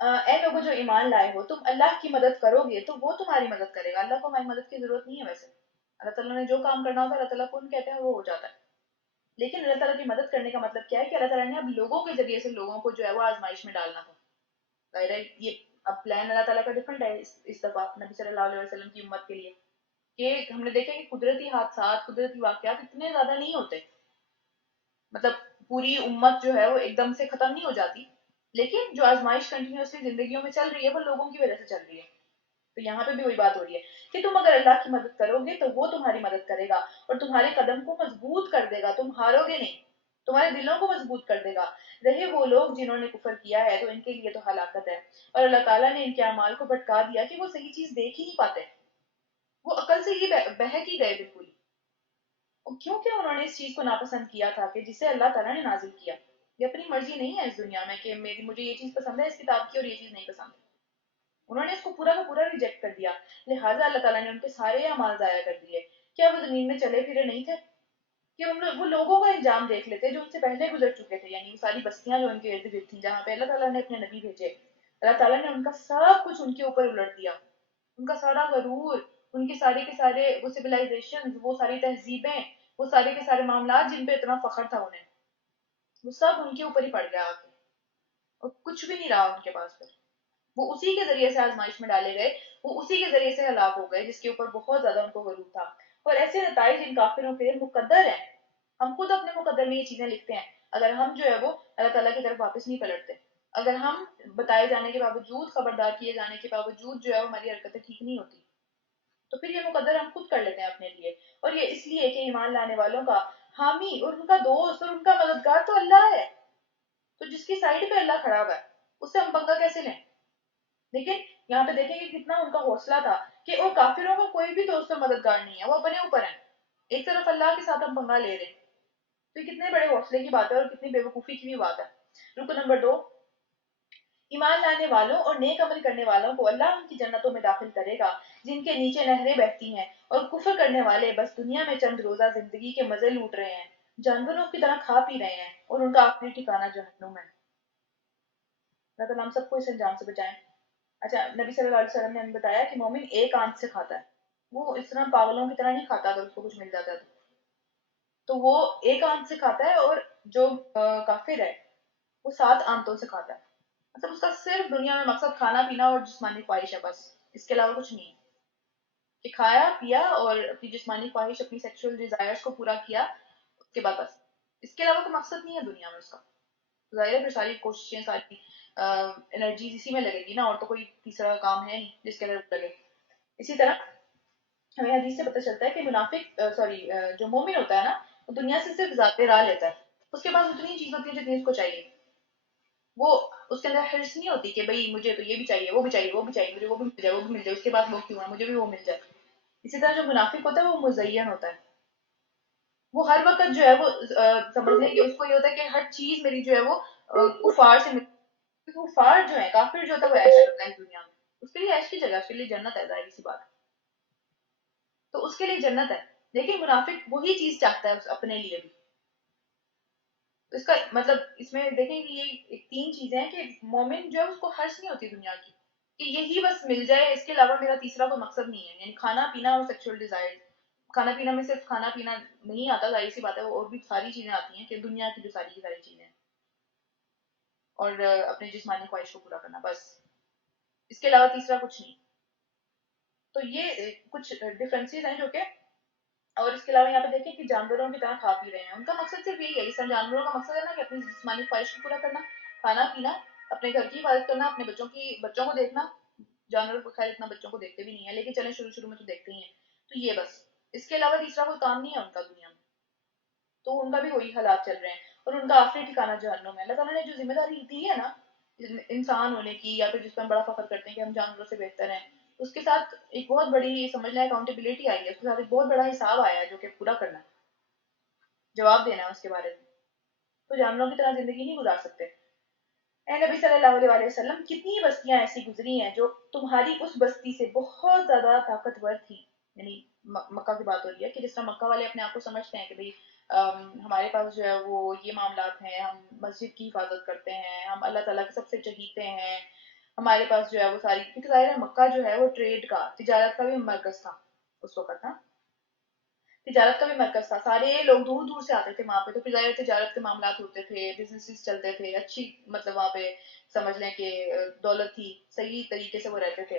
اے لوگوں جو ایمان لائے ہو، تم اللہ کی مدد کرو گے تو وہ تمہاری مدد کرے گا۔ اللہ کو ہماری مدد کی ضرورت نہیں ہے ویسے، اللہ تعالیٰ نے جو کام کرنا ہوتا ہے اللہ تعالیٰ کون کہتے ہیں وہ ہو جاتا ہے۔ لیکن اللہ تعالیٰ کی مدد کرنے کا مطلب کیا ہے کہ اللہ تعالیٰ نے اب لوگوں کے ذریعے سے لوگوں کو جو ہے وہ آزمائش میں ڈالنا تھا۔ ظاہر ہے یہ اب پلان اللہ تعالیٰ کا ڈفرنٹ ہے اس دفعہ نبی صلی اللہ علیہ وسلم کی امت کے لیے، کہ ہم نے دیکھا کہ قدرتی حادثات، قدرتی واقعات اتنے زیادہ نہیں ہوتے، مطلب پوری امت جو ہے وہ ایک دم سے ختم نہیں ہو جاتی، لیکن جو آزمائش کنٹینیوسلی زندگیوں میں چل رہی ہے وہ لوگوں کی وجہ سے چل رہی ہے۔ تو یہاں پہ بھی وہی بات ہو رہی ہے کہ تم اگر اللہ کی مدد کرو گے تو وہ تمہاری مدد کرے گا، اور تمہارے قدم کو مضبوط کر دے گا، تم ہارو گے نہیں، تمہارے دلوں کو مضبوط کر دے گا۔ رہے وہ لوگ جنہوں نے کفر کیا ہے تو ان کے لیے تو ہلاکت ہے، اور اللہ تعالیٰ نے ان کے اعمال کو بھٹکا دیا کہ وہ صحیح چیز دیکھ ہی نہیں پاتے، وہ عقل سے ہی بہک ہی گئے بالکل ہی۔ کیونکہ انہوں نے اس چیز کو ناپسند کیا تھا کہ جسے اللہ تعالیٰ نے نازل کیا۔ یہ اپنی مرضی نہیں ہے اس دنیا میں کہ مجھے یہ چیز پسند ہے اس کتاب کی اور یہ چیز نہیں پسند، انہوں نے اس کو پورا کا پورا ریجیکٹ کر دیا، لہٰذا اللہ تعالیٰ نے ان کے سارے اعمال ضائع کر دیے۔ کیا وہ زمین میں چلے پھرے نہیں تھے کہ وہ لوگوں کا انجام دیکھ لیتے جو ان سے پہلے گزر چکے تھے، یعنی وہ ساری بستیاں جو ان کے ارد گرد تھیں جہاں پہ اللہ تعالیٰ نے اپنے نبی بھیجے، اللہ تعالیٰ نے ان کا سب کچھ ان کے اوپر الٹ دیا، ان کا سارا غرور، ان کے سارے وہ سویلائزیشن، وہ ساری تہذیبیں، وہ سارے کے سارے معاملات جن پہ اتنا فخر تھا انہیں، وہ سب ان کے اوپر ہی پڑ گیا آ کے، اور کچھ بھی نہیں رہا ان کے پاس پھر۔ وہ اسی کے ذریعے سے آزمائش میں ڈالے گئے، وہ اسی کے ذریعے سے ہلاک ہو گئے جس کے اوپر بہت زیادہ ان کو غرور تھا۔ اور ایسے نتائج ان کافروں کے مقدر ہیں، ہم خود اپنے مقدر میں یہ چیزیں لکھتے ہیں، اگر ہم جو ہے وہ اللہ تعالیٰ کی طرف واپس نہیں پلٹتے، اگر ہم بتائے جانے کے باوجود، خبردار کیے جانے کے باوجود جو ہے وہ ہماری حرکتیں ٹھیک نہیں ہوتی، تو پھر یہ مقدر ہم خود کر لیتے ہیں اپنے لیے۔ اور یہ اس لیے کہ ایمان لانے والوں کا حامی اور ان کا دوست اور ان کا مددگار تو اللہ ہے، تو جس کی سائڈ پہ اللہ کھڑا ہوا ہے اس سے ہم پنگا کیسے لیں؟ لیکن یہاں پہ دیکھیں کہ کتنا ان کا حوصلہ تھا کہ وہ کافروں کا کوئی بھی دوست اور مددگار نہیں ہے، وہ اپنے اوپر ہیں، ایک طرف اللہ کے ساتھ ہم پنگا لے رہے ہیں. تو یہ کتنے بڑے حوصلے کی بات ہے اور کتنی بے وقوفی کی بھی بات ہے. رکو نمبر 2، ایمان لانے والوں اور نیک عمل کرنے والوں کو اللہ ان کی جنتوں میں داخل کرے گا جن کے نیچے نہریں بہتی ہیں، اور کفر کرنے والے بس دنیا میں چند روزہ زندگی کے مزے لوٹ رہے ہیں، جانوروں کی طرح کھا پی رہے ہیں، اور ان کا آخری ٹھکانہ جہنم ہے. اللہ تعالیٰ ہم سب کو اس انجام سے بچائیں. اچھا، نبی صلی اللہ علیہ وسلم نے ہمیں بتایا کہ مومن ایک آنت سے کھاتا ہے، وہ اس طرح پاگلوں کی طرح نہیں کھاتا اگر اس کو کچھ مل جاتا ہے تو وہ ایک آنت سے کھاتا ہے، اور جو کافر ہے وہ 7 آنتوں سے کھاتا ہے. مطلب اس کا صرف دنیا میں مقصد کھانا پینا اور جسمانی خواہش ہے، بس اس کے علاوہ کچھ نہیں. کہ کھایا پیا اور اپنی جسمانی خواہش، اپنی سیکشل ڈیزائرز کو پورا کیا، اس کے بعد بس اس کے علاوہ کوئی مقصد نہیں ہے دنیا میں اس کا. ظاہر ہے پھر ساری کوششیں، ساری انرجیز اسی میں لگے گی نا، اور تو کوئی تیسرا کام ہے نہیں جس کے اندر لگے. اسی طرح ہمیں حدیث سے پتہ چلتا ہے کہ منافق جو مومن ہوتا ہے نا، وہ دنیا سے صرف ذاتی راہ لیتا ہے. اس کے پاس اتنی چیز ہوتی ہے جتنی اس کو چاہیے. وہ اس کے اندر حرص نہیں ہوتی کہ بھئی مجھے تو یہ بھی چاہیے، وہ بھی چاہیے، وہ بھی چاہیے، مجھے وہ بھی مل جائے، وہ بھی مل جائے، اس کے بعد وہ کیوں ہے، مجھے بھی وہ مل جائے. اسی طرح جو منافق ہوتا ہے وہ مزین ہوتا ہے. وہ ہر وقت جو ہے وہ سمجھ لیں کہ اس کو یہ ہوتا ہے کہ ہر چیز میری جو ہے وہ کفار سے کفار جو ہے، کافر جو ہوتا ہے وہ ایش کرتا ہے اس دنیا میں. اس کے لیے ایش کی جگہ، اس کے لیے جنت ہے، ظاہر سی بات. تو اس کے لیے جنت ہے. لیکن منافق وہی چیز چاہتا ہے اپنے لیے بھی. اس کا مطلب اس میں دیکھیں کہ یہ 3 چیزیں ہیں کہ مومن جو ہے اس کو حرص نہیں ہوتی دنیا کی کہ یہی بس مل جائے، اس کے علاوہ میرا تیسرا کوئی مقصد نہیں ہے. یعنی کھانا پینا اور سیکشل ڈیزائر. کھانا پینا میں صرف کھانا پینا نہیں آتا، ظاہر سی بات ہے، اور بھی ساری چیزیں آتی ہیں کہ دنیا کی جو ساری کی ساری چیزیں ہیں، اور اپنے جسمانی خواہش کو پورا کرنا، بس اس کے علاوہ تیسرا کچھ نہیں. تو یہ کچھ ڈفرینسز ہیں جو کہ، اور اس کے علاوہ یہاں پہ دیکھیں کہ جانوروں کی طرح کھا پی رہے ہیں. ان کا مقصد صرف یہی ہے. اس طرح جانوروں کا مقصد ہے نا کہ اپنی جسمانی خواہش کو پورا کرنا، کھانا پینا، اپنے گھر کی حفاظت کرنا، اپنے بچوں کو دیکھنا. جانور کو خیر اتنا بچوں کو دیکھتے بھی نہیں ہیں، لیکن چلیں شروع میں تو دیکھتے ہی ہیں. تو یہ بس اس کے علاوہ تیسرا کوئی کام نہیں ہے ان کا دنیا میں. تو ان کا بھی وہی حالات چل رہے ہیں، اور ان کا آخری ٹھکانہ جہنم ہے. اللہ تعالیٰ نے جو ذمہ داری دی ہے نا انسان ہونے کی، یا پھر جس پہ ہم بڑا فخر کرتے ہیں کہ ہم جانوروں سے بہتر ہیں، اس کے ساتھ ایک بہت بڑی سمجھ لیں اکاؤنٹیبلٹی آئی ہے، اس کے ساتھ ایک بہت بڑا حساب آیا ہے جو کہ پورا کرنا ہے، جواب دینا ہے اس کے بارے میں. تو جانوروں کی طرح زندگی نہیں گزار سکتے. اے نبی صلی اللہ علیہ وسلم، کتنی بستیاں ایسی گزری ہیں جو تمہاری اس بستی سے بہت زیادہ طاقتور تھی. یعنی مکہ کی بات ہو رہی ہے کہ جس طرح مکہ والے اپنے آپ کو سمجھتے ہیں کہ بھئی ہمارے پاس جو ہے وہ یہ معاملات ہیں، ہم مسجد کی حفاظت کرتے ہیں، ہم اللہ تعالیٰ کے سب سے چہیتے ہیں، ہمارے پاس جو ہے وہ ساری، کیونکہ ظاہر ہے مکہ جو ہے وہ ٹریڈ کا، تجارت کا بھی مرکز تھا اس وقت نا. تجارت کا بھی مرکز تھا، سارے لوگ دور دور سے آتے تھے وہاں پہ. تو پھر ظاہر تجارت کے معاملات ہوتے تھے، بزنس چلتے تھے، اچھی مطلب وہاں پہ سمجھ لیں کہ دولت تھی، صحیح طریقے سے وہ رہتے تھے.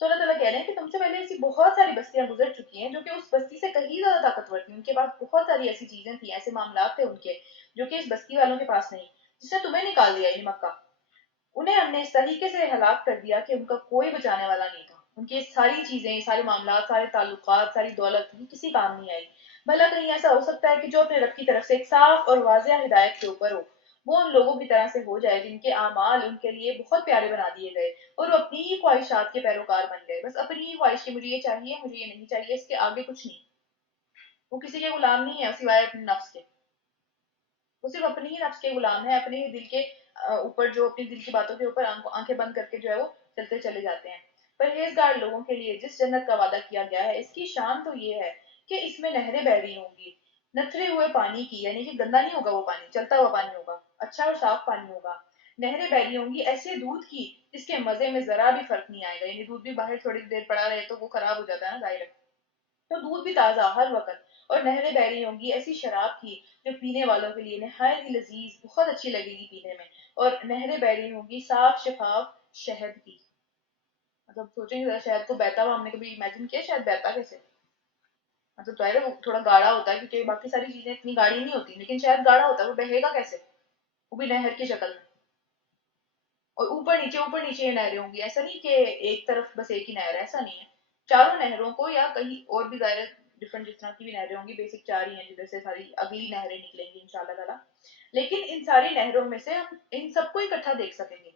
تو اللہ تعالیٰ کہہ رہے ہیں کہ تم سے پہلے ایسی بہت ساری بستیاں گزر چکی ہیں جو کہ اس بستی سے کہیں زیادہ طاقتور تھیں. ان کے پاس بہت ساری ایسی چیزیں تھیں، ایسے معاملات تھے ان کے جو کہ اس بستی والوں کے پاس نہیں. جس نے تمہیں نکال دیا یعنی مکہ، انہیں ہم نے اس طریقے سے ہلاک کر دیا کہ ان کا کوئی بچانے والا نہیں تھا. ان کی ساری چیزیں، سارے معاملات، سارے تعلقات، ساری دولت کسی کام نہیں آئی. بھلا کہیں ایسا ہو سکتا ہے کہ جو اپنے رب کی طرف سے ایک صاف اور واضح ہدایت کے اوپر ہو، وہ ان لوگوں کی طرح سے ہو جائے جن کے اعمال ان کے لیے بہت پیارے بنا دیے گئے، اور وہ اپنی ہی خواہشات کے پیروکار بن گئے. بس اپنی ہی خواہش کی، مجھے یہ چاہیے، مجھے یہ نہیں چاہیے، اس کے آگے کچھ نہیں. وہ کسی کے غلام نہیں ہے سوائے اپنے نفس کے. وہ صرف اپنی ہی نفس کے غلام ہے، اپنے ہی دل کے اوپر، جو اپنی دل کی باتوں کے اوپر آنکھیں بند کر کے جو ہے وہ چلتے چلے جاتے ہیں. پرہیزگار لوگوں کے لیے جس جنت کا وعدہ کیا گیا ہے، اس کی شان تو یہ ہے کہ اس میں نہریں بہ رہی ہوں گی نتھرے ہوئے پانی کی. یعنی کہ گندا نہیں ہوگا وہ پانی، چلتا ہوا پانی ہوگا، اچھا اور صاف پانی ہوگا. نہریں بہ رہی ہوں گی ایسے دودھ کی جس کے مزے میں ذرا بھی فرق نہیں آئے گا. یعنی دودھ بھی باہر تھوڑی دیر پڑا رہے تو وہ خراب ہو جاتا ہے نا ظاہر ہے، تو دودھ بھی تازہ ہر وقت. اور نہریں بہ رہی ہوں گی ایسی شراب کی جو پینے والوں کے لیے نہایت ہی لذیذ، بہت اچھی لگے گی پینے میں. اور نہریں بہ رہی ہوں گی صاف شفاف شہد کی. مطلب سوچیں ذرا، شہد کو بہتا ہوا ہم نے کبھی امیجن کیا؟ شہد بہتا کیسے؟ مطلب ظاہر ہے وہ تھوڑا گاڑا ہوتا ہے کیونکہ باقی ساری چیزیں اتنی گاڑی نہیں ہوتی، لیکن شہد گاڑا ہوتا ہے. وہ بہے گا کیسے؟ وہ بھی نہر کی شکل میں. اور اوپر نیچے یہ نہریں ہوں گی. ایسا نہیں کہ ایک طرف بس ایک ہی نہر ہے، ایسا نہیں ہے. چاروں نہروں کو، یا کہیں اور بھی ظاہر ڈفرنٹ جس طرح کی بھی نہریں ہوں گی، بیسک 4 ہی ہیں جدھر سے ساری اگلی نہریں نکلیں گی انشاءاللہ تعالیٰ. لیکن ان ساری نہروں میں سے ہم ان سب کو اکٹھا دیکھ سکیں گے.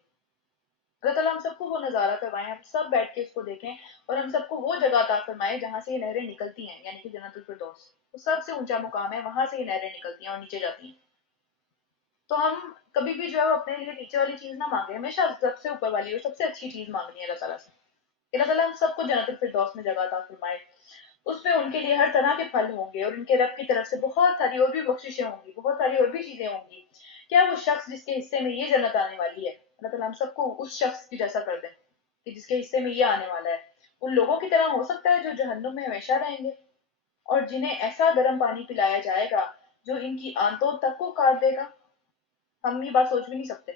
اللہ تعالیٰ ہم سب کو وہ نظارہ کروائے, ہم سب بیٹھ کے اس کو دیکھیں, اور ہم سب کو وہ جگہ عطا فرمائے جہاں سے یہ نہریں نکلتی ہیں, یعنی کہ جنت الفردوس. وہ سب سے اونچا مقام ہے, وہاں سے یہ نہریں نکلتی ہیں اور نیچے جاتی ہیں. تو ہم کبھی بھی جو ہے اپنے لیے نیچے والی چیز نہ مانگے, ہمیشہ سب سے اوپر والی اور سب سے اچھی چیز مانگنی ہے اللہ تعالیٰ سے. اللہ تعالیٰ ہم سب کو جنت الفردوس میں جگہ عطا فرمائے. اس میں ان کے لیے ہر طرح کے پھل ہوں گے, اور ان کے رب کی طرف سے بہت ساری اور بھی بخششیں ہوں گی, بہت ساری اور بھی چیزیں ہوں گی. کیا وہ شخص جس کے حصے میں یہ جنت آنے والی ہے, اللہ تعالیٰ ہم سب کو اس شخص کی جیسا کر دیں کہ جس کے حصے میں یہ آنے والا ہے. ان لوگوں کی طرح ہو سکتا ہے جو جہنم میں ہمیشہ رہیں گے, اور جنہیں ایسا گرم پانی پلایا جائے گا جو ان کی آنتوں تک کو کاٹ دے گا. ہم یہ بات سوچ بھی نہیں سکتے,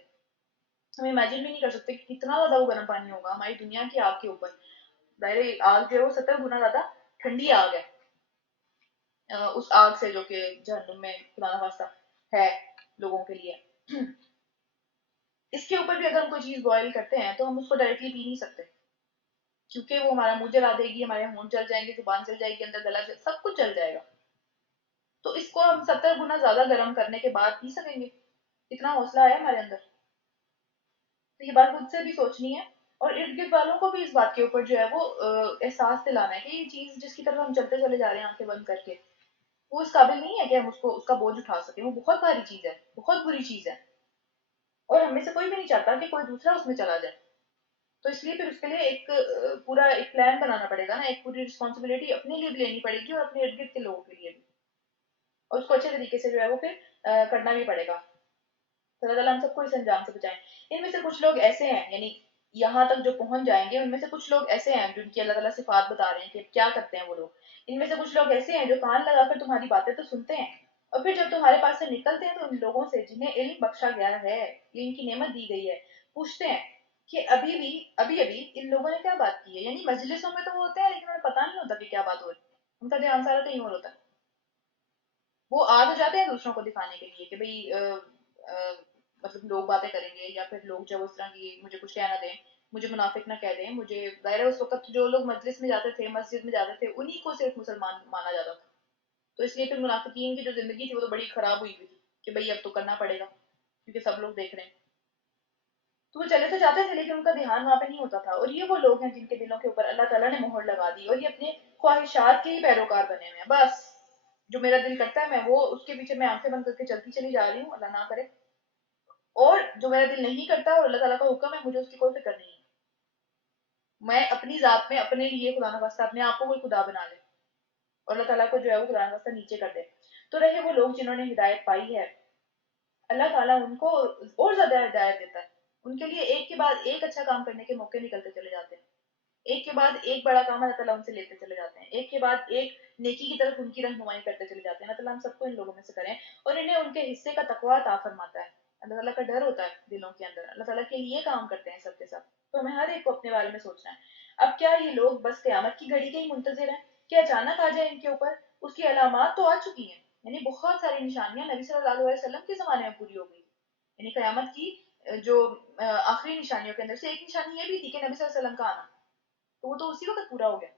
ہم امیجن بھی نہیں کر سکتے کہ کتنا زیادہ وہ گرم پانی ہوگا ہماری دنیا کی آگ کے اوپر. ظاہر آگ جو ہے وہ 70 گنا زیادہ ٹھنڈی آگ ہے اس آگ سے جو کہ جہنم میں خدا نخواستہ ہے لوگوں کے لیے. اس کے اوپر بھی اگر ہم کوئی چیز بوائل کرتے ہیں تو ہم اس کو ڈائریکٹلی پی نہیں سکتے, کیونکہ وہ ہمارا منہ جلا دے گی, ہمارے ہونٹ جل جائیں گے, زبان جل جائے گی, اندر گلا سب کچھ جل جائے گا. تو اس کو ہم 70 گنا زیادہ گرم کرنے کے بعد پی سکیں گے. اتنا حوصلہ ہے ہمارے اندر. تو یہ بات خود سے بھی سوچنی ہے, اور ارد گرد والوں کو بھی اس بات کے اوپر جو ہے وہ احساس دلانا ہے کہ یہ چیز جس کی طرف ہم چلتے چلے جا رہے ہیں آنکھیں بند کر کے, وہ اس قابل نہیں ہے کہ ہم اس کا بوجھ اٹھا سکیں. وہ بہت بھاری چیز ہے, بہت بری چیز ہے, اور ہم میں سے کوئی بھی نہیں چاہتا کہ کوئی دوسرا اس میں چلا جائے. تو اس لیے پھر اس کے لیے ایک پورا ایک پلان بنانا پڑے گا نا, ایک پوری رسپانسبلٹی اپنے لیے بھی لینی پڑے گی اور اپنے ارد گرد کے لوگوں کے لیے بھی, اور اس کو اچھے طریقے سے جو ہے وہ پھر کرنا بھی پڑے گا. تو اللہ تعالیٰ ہم سب کو اس انجام سے بچائیں. ان میں سے کچھ لوگ ایسے ہیں, یعنی یہاں تک جو پہنچ جائیں گے ان میں سے کچھ لوگ ایسے ہیں جن کی اللہ تعالیٰ صفات بتا رہے ہیں کہ کیا کرتے ہیں وہ لوگ. ان میں سے کچھ لوگ ایسے ہیں جو کان لگا کر تمہاری باتیں تو سنتے ہیں, اور پھر جب تمہارے پاس سے نکلتے ہیں تو ان لوگوں سے جنہیں علم بخشا گیا ہے, یہ ان کی نعمت دی گئی ہے, پوچھتے ہیں کہ ابھی ان لوگوں نے کیا بات کی ہے. یعنی مجلسوں میں تو وہ ہوتے ہیں لیکن انہیں پتہ نہیں ہوتا کہ کیا بات ہو رہی ہے, ان کا دھیان سارا کہیں اور ہوتا ہے. وہ آ تو جاتے ہیں دوسروں کو دکھانے کے لیے کہ بھئی مطلب لوگ باتیں کریں گے, یا پھر لوگ جب اس طرح کی مجھے کچھ کہنا دیں, مجھے منافق نہ کہہ دیں. مجھے ظاہر ہے اس وقت جو لوگ مجلس میں جاتے تھے, مسجد میں جاتے تھے, انہی کو صرف مسلمان مانا جاتا تھا. تو اس لیے پھر منافقین کی جو زندگی تھی وہ تو بڑی خراب ہوئی ہوئی تھی کہ بھئی اب تو کرنا پڑے گا کیونکہ سب لوگ دیکھ رہے ہیں. تو وہ چلے تو جاتے تھے لیکن ان کا دھیان وہاں پہ نہیں ہوتا تھا. اور یہ وہ لوگ ہیں جن کے دلوں کے اوپر اللہ تعالیٰ نے مہر لگا دی, اور یہ اپنے خواہشات کے ہی پیروکار بنے ہوئے ہیں. بس جو میرا دل کرتا ہے میں وہ اس کے پیچھے میں آنکھیں بند کر کے چلتی چلی جا رہی ہوں, اللہ نہ کرے. اور جو میرا دل نہیں کرتا اور اللہ تعالیٰ کا حکم ہے مجھے اس کی کوئی فکر نہیں ہے. میں اپنی ذات میں اپنے لیے خدا نخواستہ اپنے آپ کو کوئی خدا بنا لے, اور اللہ تعالیٰ کو جو ہے وہ خدا نخواستہ نیچے کر دے. تو رہے وہ لوگ جنہوں نے ہدایت پائی ہے, اللہ تعالیٰ ان کو اور زیادہ ہدایت دیتا ہے. ان کے لیے ایک کے بعد ایک اچھا کام کرنے کے موقع نکلتے چلے جاتے ہیں, ایک کے بعد ایک بڑا کام اللہ تعالیٰ ان سے لیتے چلے جاتے ہیں, ایک کے بعد ایک نیکی کی طرف ان کی رہنمائی کرتے چلے جاتے ہیں. اللہ تعالیٰ ہم سب کو ان لوگوں میں سے کریں, اور انہیں ان کے حصے کا تقویٰ عطا فرماتا ہے. اللہ تعالیٰ کا ڈر ہوتا ہے دلوں کے اندر, اللہ تعالیٰ کے لیے کام کرتے ہیں سب کے سب. تو ہمیں ہر ایک کو اپنے بارے میں سوچنا ہے. اب کیا یہ لوگ بس قیامت کی گھڑی کے ہی منتظر ہیں کہ اچانک آ جائے ان کے اوپر؟ اس کی علامات تو آ چکی ہیں, یعنی بہت ساری نشانیاں نبی صلی اللہ علیہ وسلم کے زمانے میں پوری ہو گئی. یعنی قیامت کی جو آخری نشانیوں کے اندر سے ایک نشانی یہ بھی تھی کہ نبی صلی اللہ علیہ وسلم کا آنا, تو وہ تو اسی وقت پورا ہو گیا.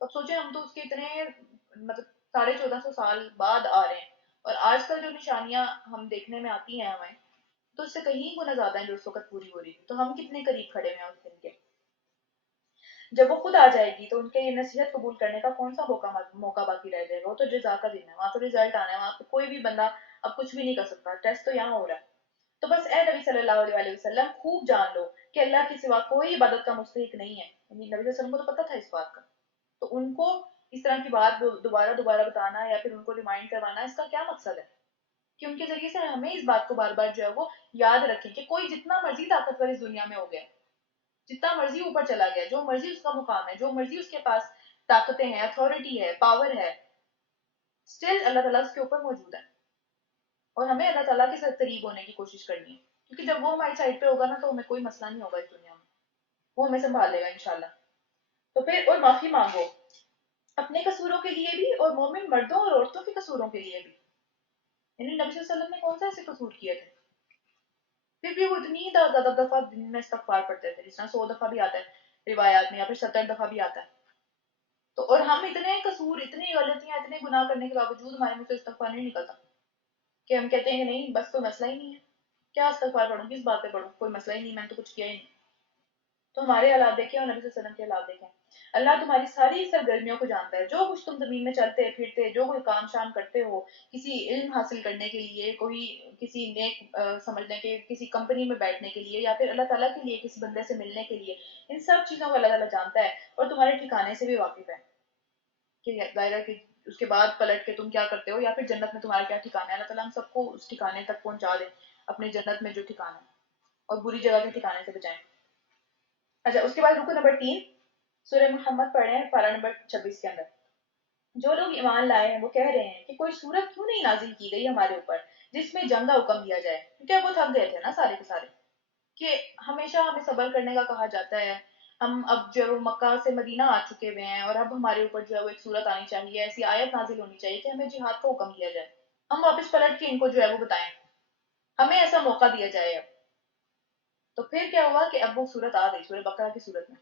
اب سوچیں ہم تو اس کے اتنے مطلب 1450 سال بعد آ رہے ہیں, اور آج کل جو نشانیاں ہم دیکھنے میں آتی ہیں ہمیں, تو اس سے کہیں گنا زیادہ ہیں جو اس وقت پوری ہو رہی تھی. تو ہم کتنے قریب کھڑے ہوئے ہیں اس دن کے. جب وہ خود آ جائے گی تو ان کے یہ نصیحت قبول کرنے کا کون سا موقع باقی رہ جائے گا. وہ تو جزا کا دن ہے, وہاں تو رزلٹ آنا ہے, وہاں پہ کوئی بھی بندہ اب کچھ بھی نہیں کر سکتا, ٹیسٹ تو یہاں ہو رہا ہے. تو بس اے نبی صلی اللہ علیہ وسلم خوب جان لو کہ اللہ کے سوا کوئی عبادت کا مستحق نہیں ہے. یعنی نبی صلی اللہ علیہ وسلم کو تو پتہ تھا اس بات کا, تو ان کو اس طرح کی بات دوبارہ بتانا یا پھر ان کو ریمائنڈ کروانا, اس کا کیا مقصد ہے؟ کہ ان کے ذریعے سے ہمیں اس بات کو بار بار جو ہے وہ یاد رکھیں کہ کوئی جتنا مرضی طاقتور اس دنیا میں ہو گیا, جتنا مرضی اوپر چلا گیا, جو مرضی اس کا مقام ہے, جو مرضی اس کے پاس طاقتیں ہیں, اتھارٹی ہے, پاور ہے, اسٹل اللہ تعالیٰ اس کے اوپر موجود ہے. اور ہمیں اللہ تعالیٰ کے ساتھ قریب ہونے کی کوشش کرنی ہے, کیونکہ جب وہ ہماری سائڈ پہ ہوگا نا تو ہمیں کوئی مسئلہ نہیں ہوگا اس دنیا میں, وہ ہمیں سنبھال لے گا انشاءاللہ. تو پھر اور معافی مانگو اپنے قصوروں کے لیے بھی, اور مومن مردوں اور عورتوں کے قصوروں کے لیے بھی. یعنی نبی صلی اللہ علیہ وسلم نے کون سا ایسے قصور کیے تھے؟ پھر بھی وہ اتنی زیادہ دفعہ دن میں استغفار پڑھتے تھے, جس طرح 100 دفعہ بھی آتا ہے روایات میں, یا پھر 70 دفعہ بھی آتا ہے. تو اور ہم اتنے قصور, اتنی غلطیاں, اتنے گناہ کرنے کے باوجود ہمارے منہ سے استغفار نہیں نکلتا. کہ ہم کہتے ہیں کہ نہیں بس کوئی مسئلہ ہی نہیں ہے، کیا استغفار پڑھوں، کس بات پہ پڑھوں، کوئی مسئلہ ہی نہیں، میں نے تو کچھ کیا ہی نہیں. تو ہمارے حالات دیکھیں اور نبی صلی اللہ علیہ وسلم کے حالات دیکھیں. اللہ تمہاری ساری سرگرمیوں کو جانتا ہے، جو کچھ تم زمین میں چلتے پھرتے، جو کوئی کام شام کرتے ہو، کسی علم حاصل کرنے کے لیے، کوئی کسی نیک سمجھ لیں کہ کسی کمپنی میں بیٹھنے کے لیے، یا پھر اللہ تعالیٰ کے لیے کسی بندے سے ملنے کے لیے، ان سب چیزوں کو اللہ تعالیٰ جانتا ہے اور تمہارے ٹھکانے سے بھی واقف ہے کہ ظاہر ہے کہ اس کے بعد پلٹ کے تم کیا کرتے ہو، یا پھر جنت میں تمہارا کیا ٹھکانا ہے. اللہ تعالیٰ ہم سب کو اس ٹھکانے تک پہنچا دے، اپنے جنت میں جو ٹھکانا ہے، اور بری جگہ کے ٹھکانے سے بچائیں. اچھا اس کے بعد رکو نمبر 3، سورہ محمد پڑھ رہے ہیں پارہ نمبر 26 کے اندر. جو لوگ ایمان لائے ہیں وہ کہہ رہے ہیں کہ کوئی صورت کیوں نہیں نازل کی گئی ہمارے اوپر جس میں جنگ کا حکم دیا جائے، کیونکہ وہ تھک گئے تھے نا سارے کے سارے، کہ ہمیشہ ہمیں صبر کرنے کا کہا جاتا ہے. ہم اب جو ہے وہ مکہ سے مدینہ آ چکے ہوئے ہیں، اور اب ہمارے اوپر جو ہے وہ ایک صورت آنی چاہیے، ایسی آیت نازل ہونی چاہیے کہ ہمیں جہاد کا حکم دیا جائے، ہم واپس پلٹ کے ان کو جو ہے وہ بتائیں، ہمیں ایسا موقع دیا جائے. اب تو پھر کیا ہوا کہ اب وہ صورت آ گئی سورہ بقرہ کی صورت میں.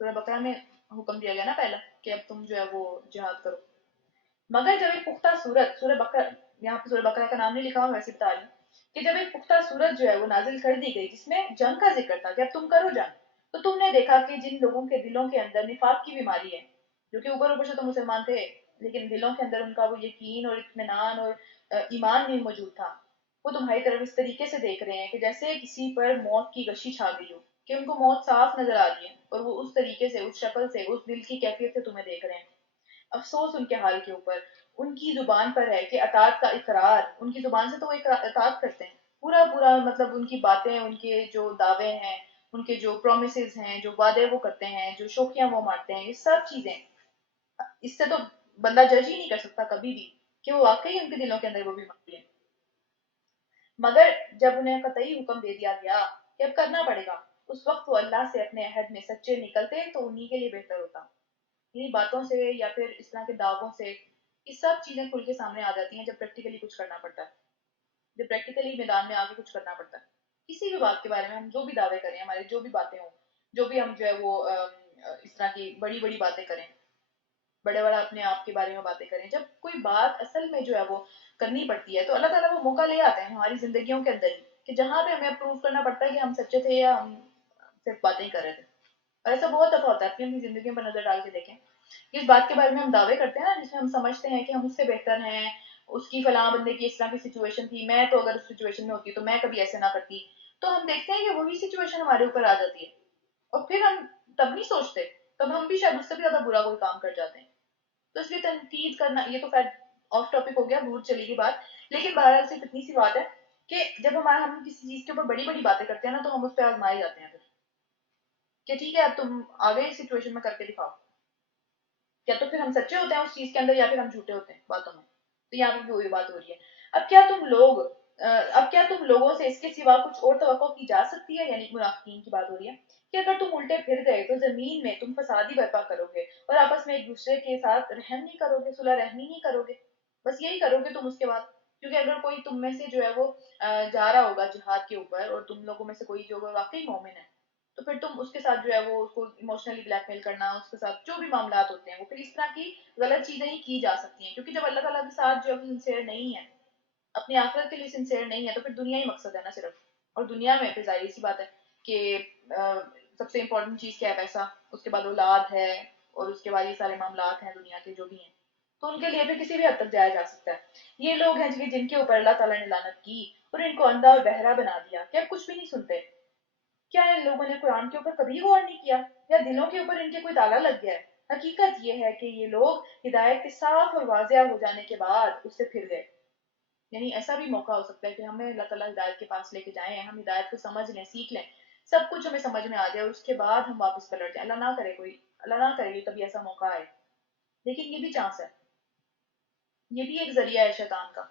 سورہ بقرہ میں حکم دیا گیا نا پہلا کہ اب تم جو ہے وہ جہاد کرو. مگر جب ایک پختہ صورت، سورہ بقرہ، یہاں پہ سورہ بقرہ کا نام نہیں لکھا ہوا، ویسے بتا رہی ہوں کہ جب ایک پختہ صورت جو ہے وہ نازل کر دی گئی جس میں جنگ کا ذکر تھا کہ اب تم کرو جنگ، تو تم نے دیکھا کہ جن لوگوں کے دلوں کے اندر نفاق کی بیماری ہے، جو کہ اوپر اوپر سے تو مسلمان تھے لیکن دلوں کے اندر ان کا وہ یقین اور اطمینان اور ایمان نہیں موجود تھا، وہ تمہاری طرف اس طریقے سے دیکھ رہے ہیں کہ جیسے کسی پر موت کی غشی چھا گئی ہو، کہ ان کو موت صاف نظر آ رہی ہے، اور وہ اس طریقے سے، اس شکل سے، اس دل کی کیفیت سے تمہیں دیکھ رہے ہیں. افسوس ان کے حال کے اوپر، ان کی زبان پر ہے کہ اطاعت کا اقرار، ان کی زبان سے تو وہ اطاعت کرتے ہیں پورا پورا، مطلب ان کی باتیں، ان کے جو دعوے ہیں، ان کے جو پرومسز ہیں، جو وعدے وہ کرتے ہیں، جو شوخیاں وہ مارتے ہیں، یہ سب چیزیں، اس سے تو بندہ جج ہی نہیں کر سکتا کبھی بھی کہ وہ واقعی ان کے دلوں کے اندر وہ بیماری ہے. مگر جب انہیں قطعی حکم دے دیا گیا کہ اب کرنا پڑے گا، اس وقت وہ اللہ سے اپنے عہد میں سچے نکلتے تو انہی کے لیے بہتر ہوتا. انہی باتوں سے یا پھر اس طرح کے دعووں سے یہ سب چیزیں کھل کے سامنے آ جاتی ہیں جب پریکٹیکلی کچھ کرنا پڑتا ہے، جب پریکٹیکلی میدان میں آگے کچھ کرنا پڑتا ہے. کسی بھی بات کے بارے میں ہم جو بھی دعوے کریں، ہمارے جو بھی باتیں ہوں، جو بھی ہم جو ہے وہ اس طرح کی بڑی بڑی باتیں کریں، بڑے بڑا اپنے آپ کے بارے میں باتیں کریں، جب کوئی بات اصل میں جو ہے وہ کرنی پڑتی ہے تو اللہ تعالیٰ وہ موقع لے آتے ہیں ہماری زندگیوں کے اندر ہی، کہ جہاں پہ ہمیں پروف کرنا پڑتا ہے کہ ہم سچے تھے یا ہم صرف باتیں ہی کر رہے تھے. اور ایسا بہت دفعہ ہوتا ہے کہ اپنی زندگیوں پر نظر ڈال کے دیکھیں، اس بات کے بارے میں ہم دعوے کرتے ہیں نا جس میں ہم سمجھتے ہیں کہ ہم اس سے بہتر ہیں، اس کی فلاں بندے کی اس طرح کی سچویشن تھی، میں تو اگر اس سچویشن میں ہوتی تو میں کبھی ایسے نہ کرتی. تو ہم دیکھتے ہیں کہ وہی سچویشن ہمارے اوپر آ جاتی ہے، اور پھر ہم تب نہیں سوچتے، تب ہم بھی شاید اس سے بھی زیادہ برا کوئی کام کر جاتے ہیں. تو اس لیے تنقید کرنا، یہ تو خیر آف ٹاپک ہو گیا، دور چلی گئی بات، لیکن بہرحال صرف اتنی سی بات ہے کہ جب ہم کسی چیز کے اوپر بڑی بڑی باتیں کرتے ہیں نا تو ہم اس پہ آزمائے جاتے ہیں پھر کہ ٹھیک ہے اب تم آگے اس سچویشن میں کر کے دکھاؤ، یا تو پھر ہم سچے ہوتے ہیں اس چیز کے اندر یا پھر ہم جھوٹے ہوتے ہیں باتوں میں. تو یہاں پہ بھی وہی بات ہو رہی ہے. اب کیا تم لوگ اب کیا تم لوگوں سے اس کے سوا کچھ اور توقع کی جا سکتی ہے، یعنی منافقین کی بات ہو رہی ہے، کہ اگر تم الٹے پھر گئے تو زمین میں تم فسادی برپا کرو گے اور آپس میں ایک دوسرے کے ساتھ رحم نہیں کرو گے، صلح رحمی نہیں کرو گے، بس یہی کرو گے تم اس کے بعد. کیونکہ اگر کوئی تم میں سے جو ہے وہ جا رہا ہوگا جہاد کے اوپر، اور تم لوگوں میں سے کوئی جو واقعی مومن ہے، تو پھر تم اس کے ساتھ جو ہے وہ اس کو ایموشنلی بلیک میل کرنا، اس کے ساتھ جو بھی معاملات ہوتے ہیں وہ پھر اس طرح کی غلط چیزیں ہی کی جا سکتی ہیں. کیونکہ جب اللہ تعالیٰ کے ساتھ جو ہے سنسیئر نہیں ہے، اپنی آخرت کے لیے سنسیئر نہیں ہے، تو پھر دنیا ہی مقصد ہے نا صرف. اور دنیا میں پھر ظاہر سی بات ہے کہ سب سے امپورٹنٹ چیز کیا ہے؟ پیسہ، اس کے بعد اولاد ہے، اور اس کے بعد یہ سارے معاملات ہیں دنیا کے جو بھی ہیں، تو ان کے لیے پھر کسی بھی حد تک جایا جا سکتا ہے. یہ لوگ ہیں جن کے اوپر اللہ تعالیٰ نے لعنت کی اور ان کو اندھا اور بہرا بنا دیا کہ اب کچھ بھی نہیں سنتے. کیا ان لوگوں نے قرآن کے اوپر کبھی غور نہیں کیا، یا دلوں کے اوپر ان کے کوئی تالا لگ گیا ہے؟ حقیقت یہ ہے کہ یہ لوگ ہدایت کے صاف اور واضح ہو جانے کے بعد اس سے پھر گئے. یعنی ایسا بھی موقع ہو سکتا ہے کہ ہمیں اللہ تعالیٰ ہدایت کے پاس لے کے جائیں، ہم ہدایت کو سمجھ لیں، سیکھ لیں، سب کچھ ہمیں سمجھ میں آ جائے، اور اس کے بعد ہم واپس پلٹ جائیں. اللہ نہ کرے، کوئی اللہ نہ کرے کبھی ایسا موقع آئے، لیکن یہ بھی چانس ہے، یہ بھی ایک ذریعہ ہے شیطان کا.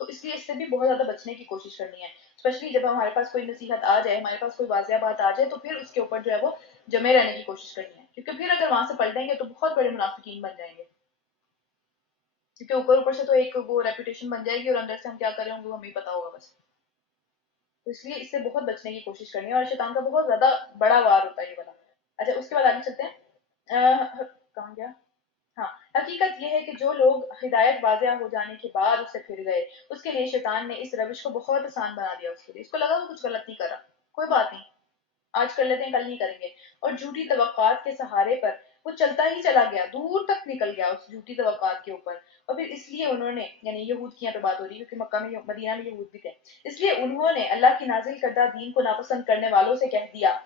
تو اس لیے اس سے بھی بہت زیادہ بچنے کی کوشش کرنی ہے، اسپیشلی جب ہمارے پاس کوئی نصیحت آ جائے، ہمارے پاس کوئی واضح بات آ جائے، تو پھر اس کے اوپر جو ہے وہ جمے رہنے کی کوشش کرنی ہے. کیونکہ پھر اگر وہاں سے پلٹیں گے تو بہت بڑے منافقین بن جائیں گے، کیونکہ اوپر اوپر سے تو ایک وہ ریپوٹیشن بن جائے گی، اور اندر سے ہم کیا کریں ہوں گے وہ ہمیں پتا ہوگا بس. تو اس لیے اس سے بہت بچنے کی کوشش کرنی ہے، اور شیطان کا بہت زیادہ بڑا وار ہوتا ہے یہ والا. اچھا اس کے بعد آگے چلتے ہیں. کہاں گیا؟ ہاں، حقیقت یہ ہے کہ جو لوگ ہدایت واضح ہو جانے کے بعد اس سے پھر گئے، اس کے لیے شیطان نے اس روش کو بہت آسان بنا دیا اس کے لیے۔ اس کو لگا وہ کچھ غلط نہیں کر رہا، کوئی بات نہیں، آج کر لیتے ہیں کل نہیں کریں گے، اور جھوٹی توقعات کے سہارے پر وہ چلتا ہی چلا گیا، دور تک نکل گیا اس جھوٹی توقعات کے اوپر۔ اور پھر اس لیے انہوں نے، یعنی یہود کی یہاں پہ بات ہو رہی ہے کیونکہ مکہ میں مدینہ میں یہود بھی تھے، اس لیے انہوں نے اللہ کی نازل کردہ دین کو ناپسند کرنے والوں سے کہہ دیا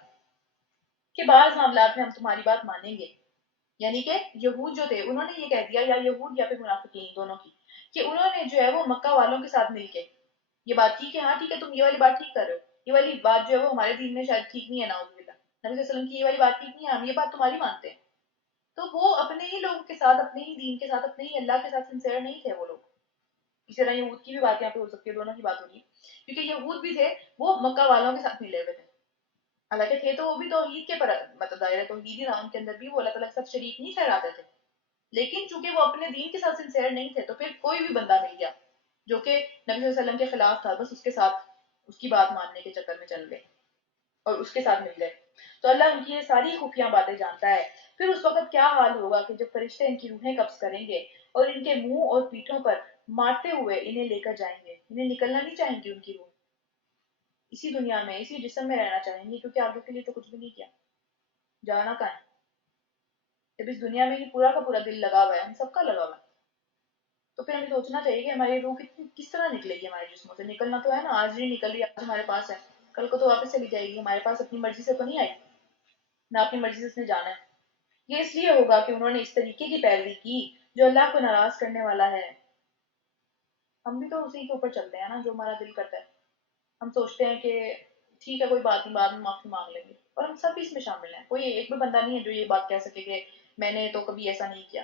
کہ بعض معاملات میں ہم تمہاری بات مانیں گے۔ یعنی کہ یہود جو تھے انہوں نے یہ کہہ دیا، یا یہود یا پھر منافقین دونوں کی، کہ انہوں نے جو ہے وہ مکہ والوں کے ساتھ مل کے یہ بات کی کہ ہاں ٹھیک ہے تم یہ والی بات ٹھیک کر رہے ہو، یہ والی بات جو ہے وہ ہمارے دین میں شاید ٹھیک نہیں ہے، نعوذ باللہ نبی صلی اللہ علیہ وسلم کی یہ والی بات ٹھیک نہیں ہے، ہم یہ بات تمہاری مانتے ہیں۔ تو وہ اپنے ہی لوگوں کے ساتھ، اپنے ہی دین کے ساتھ، اپنے ہی اللہ کے ساتھ سنسیئر نہیں تھے وہ لوگ۔ اسی طرح یہود کی بھی بات یہاں پہ ہو سکتی ہے، دونوں کی بات ہوگی، کیونکہ یہود بھی تھے وہ مکہ والوں کے ساتھ ملے ہوئے تھے، حالانکہ تھے تو وہ بھی توحید کے پر مطلب دائرہ توحید ہی تھا ان کے اندر بھی، وہ اللہ تعالیٰ کے ساتھ شریک نہیں ٹھہراتے تھے، لیکن چونکہ وہ اپنے دین کے ساتھ سنسیئر نہیں تھے تو پھر کوئی بھی بندہ مل گیا جو کہ نبی صلی اللہ علیہ وسلم کے خلاف تھا، بس اس کے ساتھ اس کی بات ماننے کے چکر میں چل گئے اور اس کے ساتھ مل گئے۔ تو اللہ ان کی یہ ساری خفیہ باتیں جانتا ہے۔ پھر اس وقت کیا حال ہوگا کہ جب فرشتے ان کی روحیں قبض کریں گے اور ان کے منہ اور پیٹھوں پر مارتے ہوئے انہیں لے کر جائیں گے، انہیں نکلنا نہیں چاہیں گے ان کی روح، اسی دنیا میں اسی جسم میں رہنا چاہیں گے، کیونکہ آگے کے لیے تو کچھ بھی نہیں کیا، جانا کہاں ہے؟ جب اس دنیا میں ہی پورا کا پورا دل لگا ہوا ہے، ہم سب کا لگا ہوا ہے، تو پھر ہمیں سوچنا چاہیے کہ ہماری روح کس طرح نکلے گی ہمارے جسموں سے۔ نکلنا تو ہے نا، آج نہیں نکل رہی، آج ہمارے پاس ہے، کل کو تو واپس چلی جائے گی، ہمارے پاس اپنی مرضی سے تو نہیں آئی، نہ اپنی مرضی سے اس نے جانا ہے۔ یہ اس لیے ہوگا کہ انہوں نے اس طریقے کی پیروی کی جو اللہ کو ناراض کرنے والا ہے۔ ہم بھی تو اسی کے اوپر چلتے ہیں نا جو ہمارا دل کرتا ہے، ہم سوچتے ہیں کہ ٹھیک ہے کوئی بات نہیں، بعد میں معافی مانگ لیں گے، اور ہم سب اس میں شامل ہیں، کوئی ایک بھی بندہ نہیں ہے جو یہ بات کہہ سکے کہ میں نے تو کبھی ایسا نہیں کیا،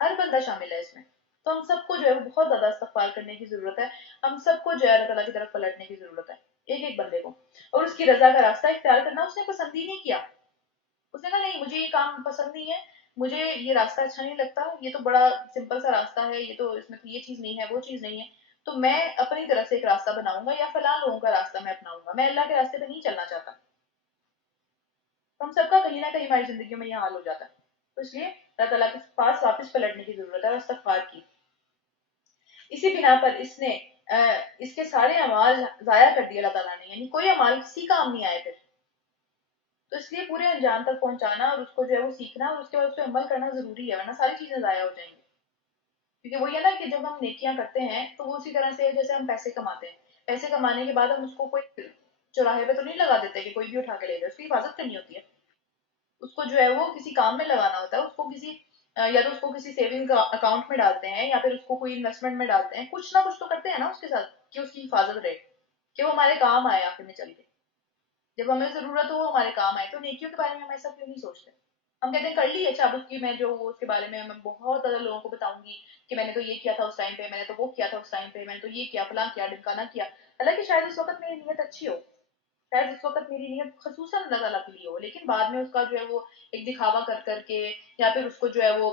ہر بندہ شامل ہے اس میں۔ تو ہم سب کو جو ہے وہ بہت زیادہ استغفار کرنے کی ضرورت ہے، ہم سب کو جو ہے اللہ تعالیٰ کی طرف پلٹنے کی ضرورت ہے، ایک ایک بندے کو، اور اس کی رضا کا راستہ اختیار کرنا۔ اس نے پسند ہی نہیں کیا، اس نے کہا نہیں مجھے یہ کام پسند نہیں ہے، مجھے یہ راستہ اچھا نہیں لگتا، یہ تو بڑا سمپل سا راستہ ہے، یہ تو اس میں یہ چیز نہیں ہے وہ چیز نہیں ہے، تو میں اپنی طرف سے ایک راستہ بناؤں گا یا فلاں لوگوں کا راستہ میں اپناؤں گا، میں اللہ کے راستے پہ نہیں چلنا چاہتا۔ تو ہم سب کا کہیں نہ کہیں ہماری زندگیوں میں یہ حال ہو جاتا ہے، تو اس لیے اللہ تعالیٰ کے پاس واپس پلٹنے کی ضرورت ہے اور استغفار کی۔ اسی بنا پر اس نے اس کے سارے اعمال ضائع کر دیے اللہ تعالیٰ نے، یعنی کوئی اعمال کسی کام نہیں آئے پھر، تو اس لیے پورے انجام تک پہنچانا اور اس کو جو ہے وہ سیکھنا اور اس کے بعد اس پہ عمل کرنا ضروری ہے، ورنہ ساری چیزیں ضائع ہو جائیں گی۔ کیونکہ وہی ہے نا کہ جب ہم نیکیاں کرتے ہیں تو وہ اسی طرح سے جیسے ہم پیسے کماتے ہیں، پیسے کمانے کے بعد ہم اس کو کوئی چوراہے پہ تو نہیں لگا دیتے کہ کوئی بھی اٹھا کے لے جائے، اس کی حفاظت کرنی ہوتی ہے، اس کو جو ہے وہ کسی کام میں لگانا ہوتا ہے، اس کو کسی یا تو اس کو کسی سیونگ اکاؤنٹ میں ڈالتے ہیں یا پھر اس کو کوئی انویسٹمنٹ میں ڈالتے ہیں، کچھ نہ کچھ تو کرتے ہیں نا اس کے ساتھ کہ اس کی حفاظت رہے، کہ وہ ہمارے کام آئے آخر میں چل کے، جب ہمیں ضرورت ہو وہ ہمارے کام آئے۔ تو نیکیوں کے بارے میں ہم ایسا کیوں نہیں سوچتے؟ ہم کہتے ہیں کر لی اچھا اب اس کی میں جو اس کے بارے میں بہت زیادہ لوگوں کو بتاؤں گی کہ میں نے تو یہ کیا تھا اس ٹائم پہ، میں نے تو وہ کیا تھا اس ٹائم پہ، میں نے تو یہ کیا فلاں کیا ڈمکانا کیا، حالانکہ شاید اس وقت میری نیت اچھی ہو، شاید اس وقت میری نیت خصوصاً اللہ تعالیٰ کے لیے ہو، لیکن بعد میں اس کا جو ہے وہ ایک دکھاوا کر کر کے یا پھر اس کو جو ہے وہ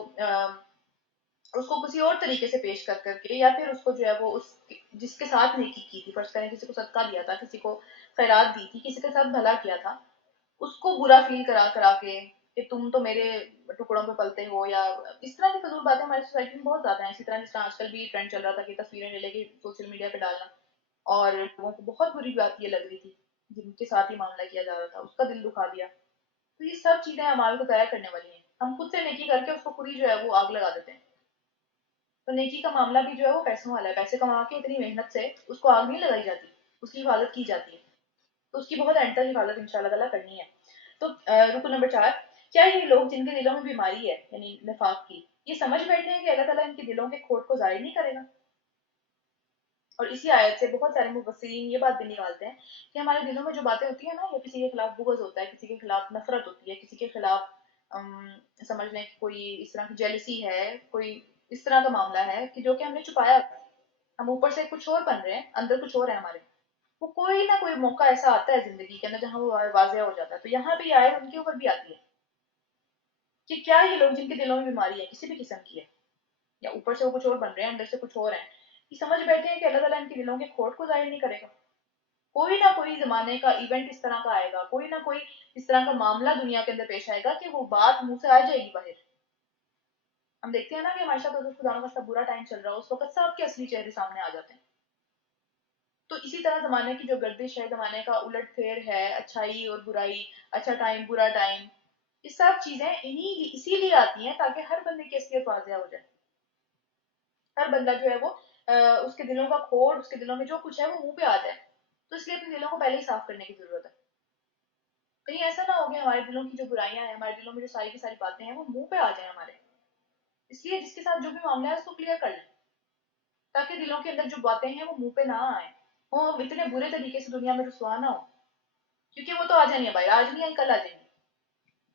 اس کو کسی اور طریقے سے پیش کر کر کے، یا پھر اس کو جو ہے وہ اس جس کے ساتھ نیکی کی تھی، فرض کریں کسی کو صدقہ دیا تھا، کسی کو خیرات دی تھی، کسی کے ساتھ بھلا کیا تھا، اس کو برا فیل کرا کرا کے کہ تم تو میرے ٹکڑوں پہ پلتے ہو، یا اس طرح کی فضول باتیں ہماری سوسائٹی میں بہت زیادہ ہیں۔ اسی طرح جس طرح آج کل بھی ٹرینڈ چل رہا تھا کہ تصویریں لے لے کے سوشل میڈیا پہ ڈالنا، اور لوگوں کو بہت بری بات یہ لگ رہی تھی جن کے ساتھ ہی معاملہ کیا جا رہا تھا، اس کا دل دکھا دیا۔ تو یہ سب چیزیں ہمارے کو ضائع کرنے والی ہیں، ہم خود سے نیکی کر کے اس کو خود ہی جو ہے وہ آگ لگا دیتے ہیں۔ تو نیکی کا معاملہ بھی جو ہے وہ پیسوں والا ہے، پیسے کما کے اتنی محنت سے اس کو آگ نہیں لگائی جاتی، اس کی حفاظت کی جاتی ہے، تو اس کی بہت اینڈ تک حفاظت انشاءاللہ تعالیٰ کرنی ہے۔ تو رکن نمبر 4، کیا یہ لوگ جن کے دلوں میں بیماری ہے یعنی نفاق کی، یہ سمجھ بیٹھے ہیں کہ اللہ تعالیٰ ان کے دلوں کے کھوٹ کو ظاہر نہیں کرے گا؟ اور اسی آیت سے بہت سارے مفسرین یہ بات بھی نکالتے ہیں کہ ہمارے دلوں میں جو باتیں ہوتی ہیں نا، یا کسی کے خلاف بغض ہوتا ہے، کسی کے خلاف نفرت ہوتی ہے، کسی کے خلاف سمجھ لیں کہ کوئی اس طرح کی جیلسی ہے، کوئی اس طرح کا معاملہ ہے کہ جو کہ ہم نے چھپایا ہے، ہم اوپر سے کچھ اور بن رہے ہیں اندر کچھ اور ہے ہمارے، وہ کوئی نہ کوئی موقع ایسا آتا ہے زندگی کے اندر جہاں وہ واضح ہو جاتا ہے۔ تو یہاں پہ یہ آیت ان کے اوپر بھی آتی ہے کہ کیا یہ لوگ جن کے دلوں میں بیماری ہے کسی بھی قسم کی ہے، یا اوپر سے وہ کچھ اور بن رہے ہیں اندر سے کچھ اور ہیں، یہ سمجھ بیٹھے ہیں کہ اللہ تعالیٰ ان کے دلوں کے کھوٹ کو ظاہر نہیں کرے گا؟ کوئی نہ کوئی زمانے کا ایونٹ اس طرح کا آئے گا، کوئی نہ کوئی اس طرح کا معاملہ دنیا کے اندر پیش آئے گا کہ وہ بات منہ سے آ جائے گی باہر، ہم دیکھتے ہیں نا کہ ہمارے ساتھ اگر خدا کا برا ٹائم چل رہا ہو اس وقت سب کے اصلی چہرے سامنے آ جاتے ہیں. تو اسی طرح زمانے کی جو گردش ہے، زمانے کا الٹ پھیر ہے، اچھائی اور برائی، اچھا ٹائم برا ٹائم، یہ سب چیزیں اسی لیے آتی ہیں تاکہ ہر بندے کی اصلیت واضح ہو جائے. ہر بندہ جو ہے وہ اس کے دلوں کا کھوڑ، اس کے دلوں میں جو کچھ ہے وہ منہ پہ آ جائے. تو اس لیے اپنے دلوں کو پہلے ہی صاف کرنے کی ضرورت ہے. کہیں ایسا نہ ہو کہ ہمارے دلوں کی جو برائیاں ہیں، ہمارے دلوں میں جو ساری کی ساری باتیں ہیں وہ منہ پہ آ جائیں ہمارے. اس لیے جس کے ساتھ جو بھی معاملہ ہے اس کو کلیئر کر لیں تاکہ دلوں کے اندر جو باتیں ہیں وہ منہ پہ نہ آئیں، وہ ہم اتنے برے طریقے سے دنیا میں رسوا نہ ہو. کیونکہ وہ تو آ جانی ہے بھائی، آج نہیں آئی کل آ جائیں گی،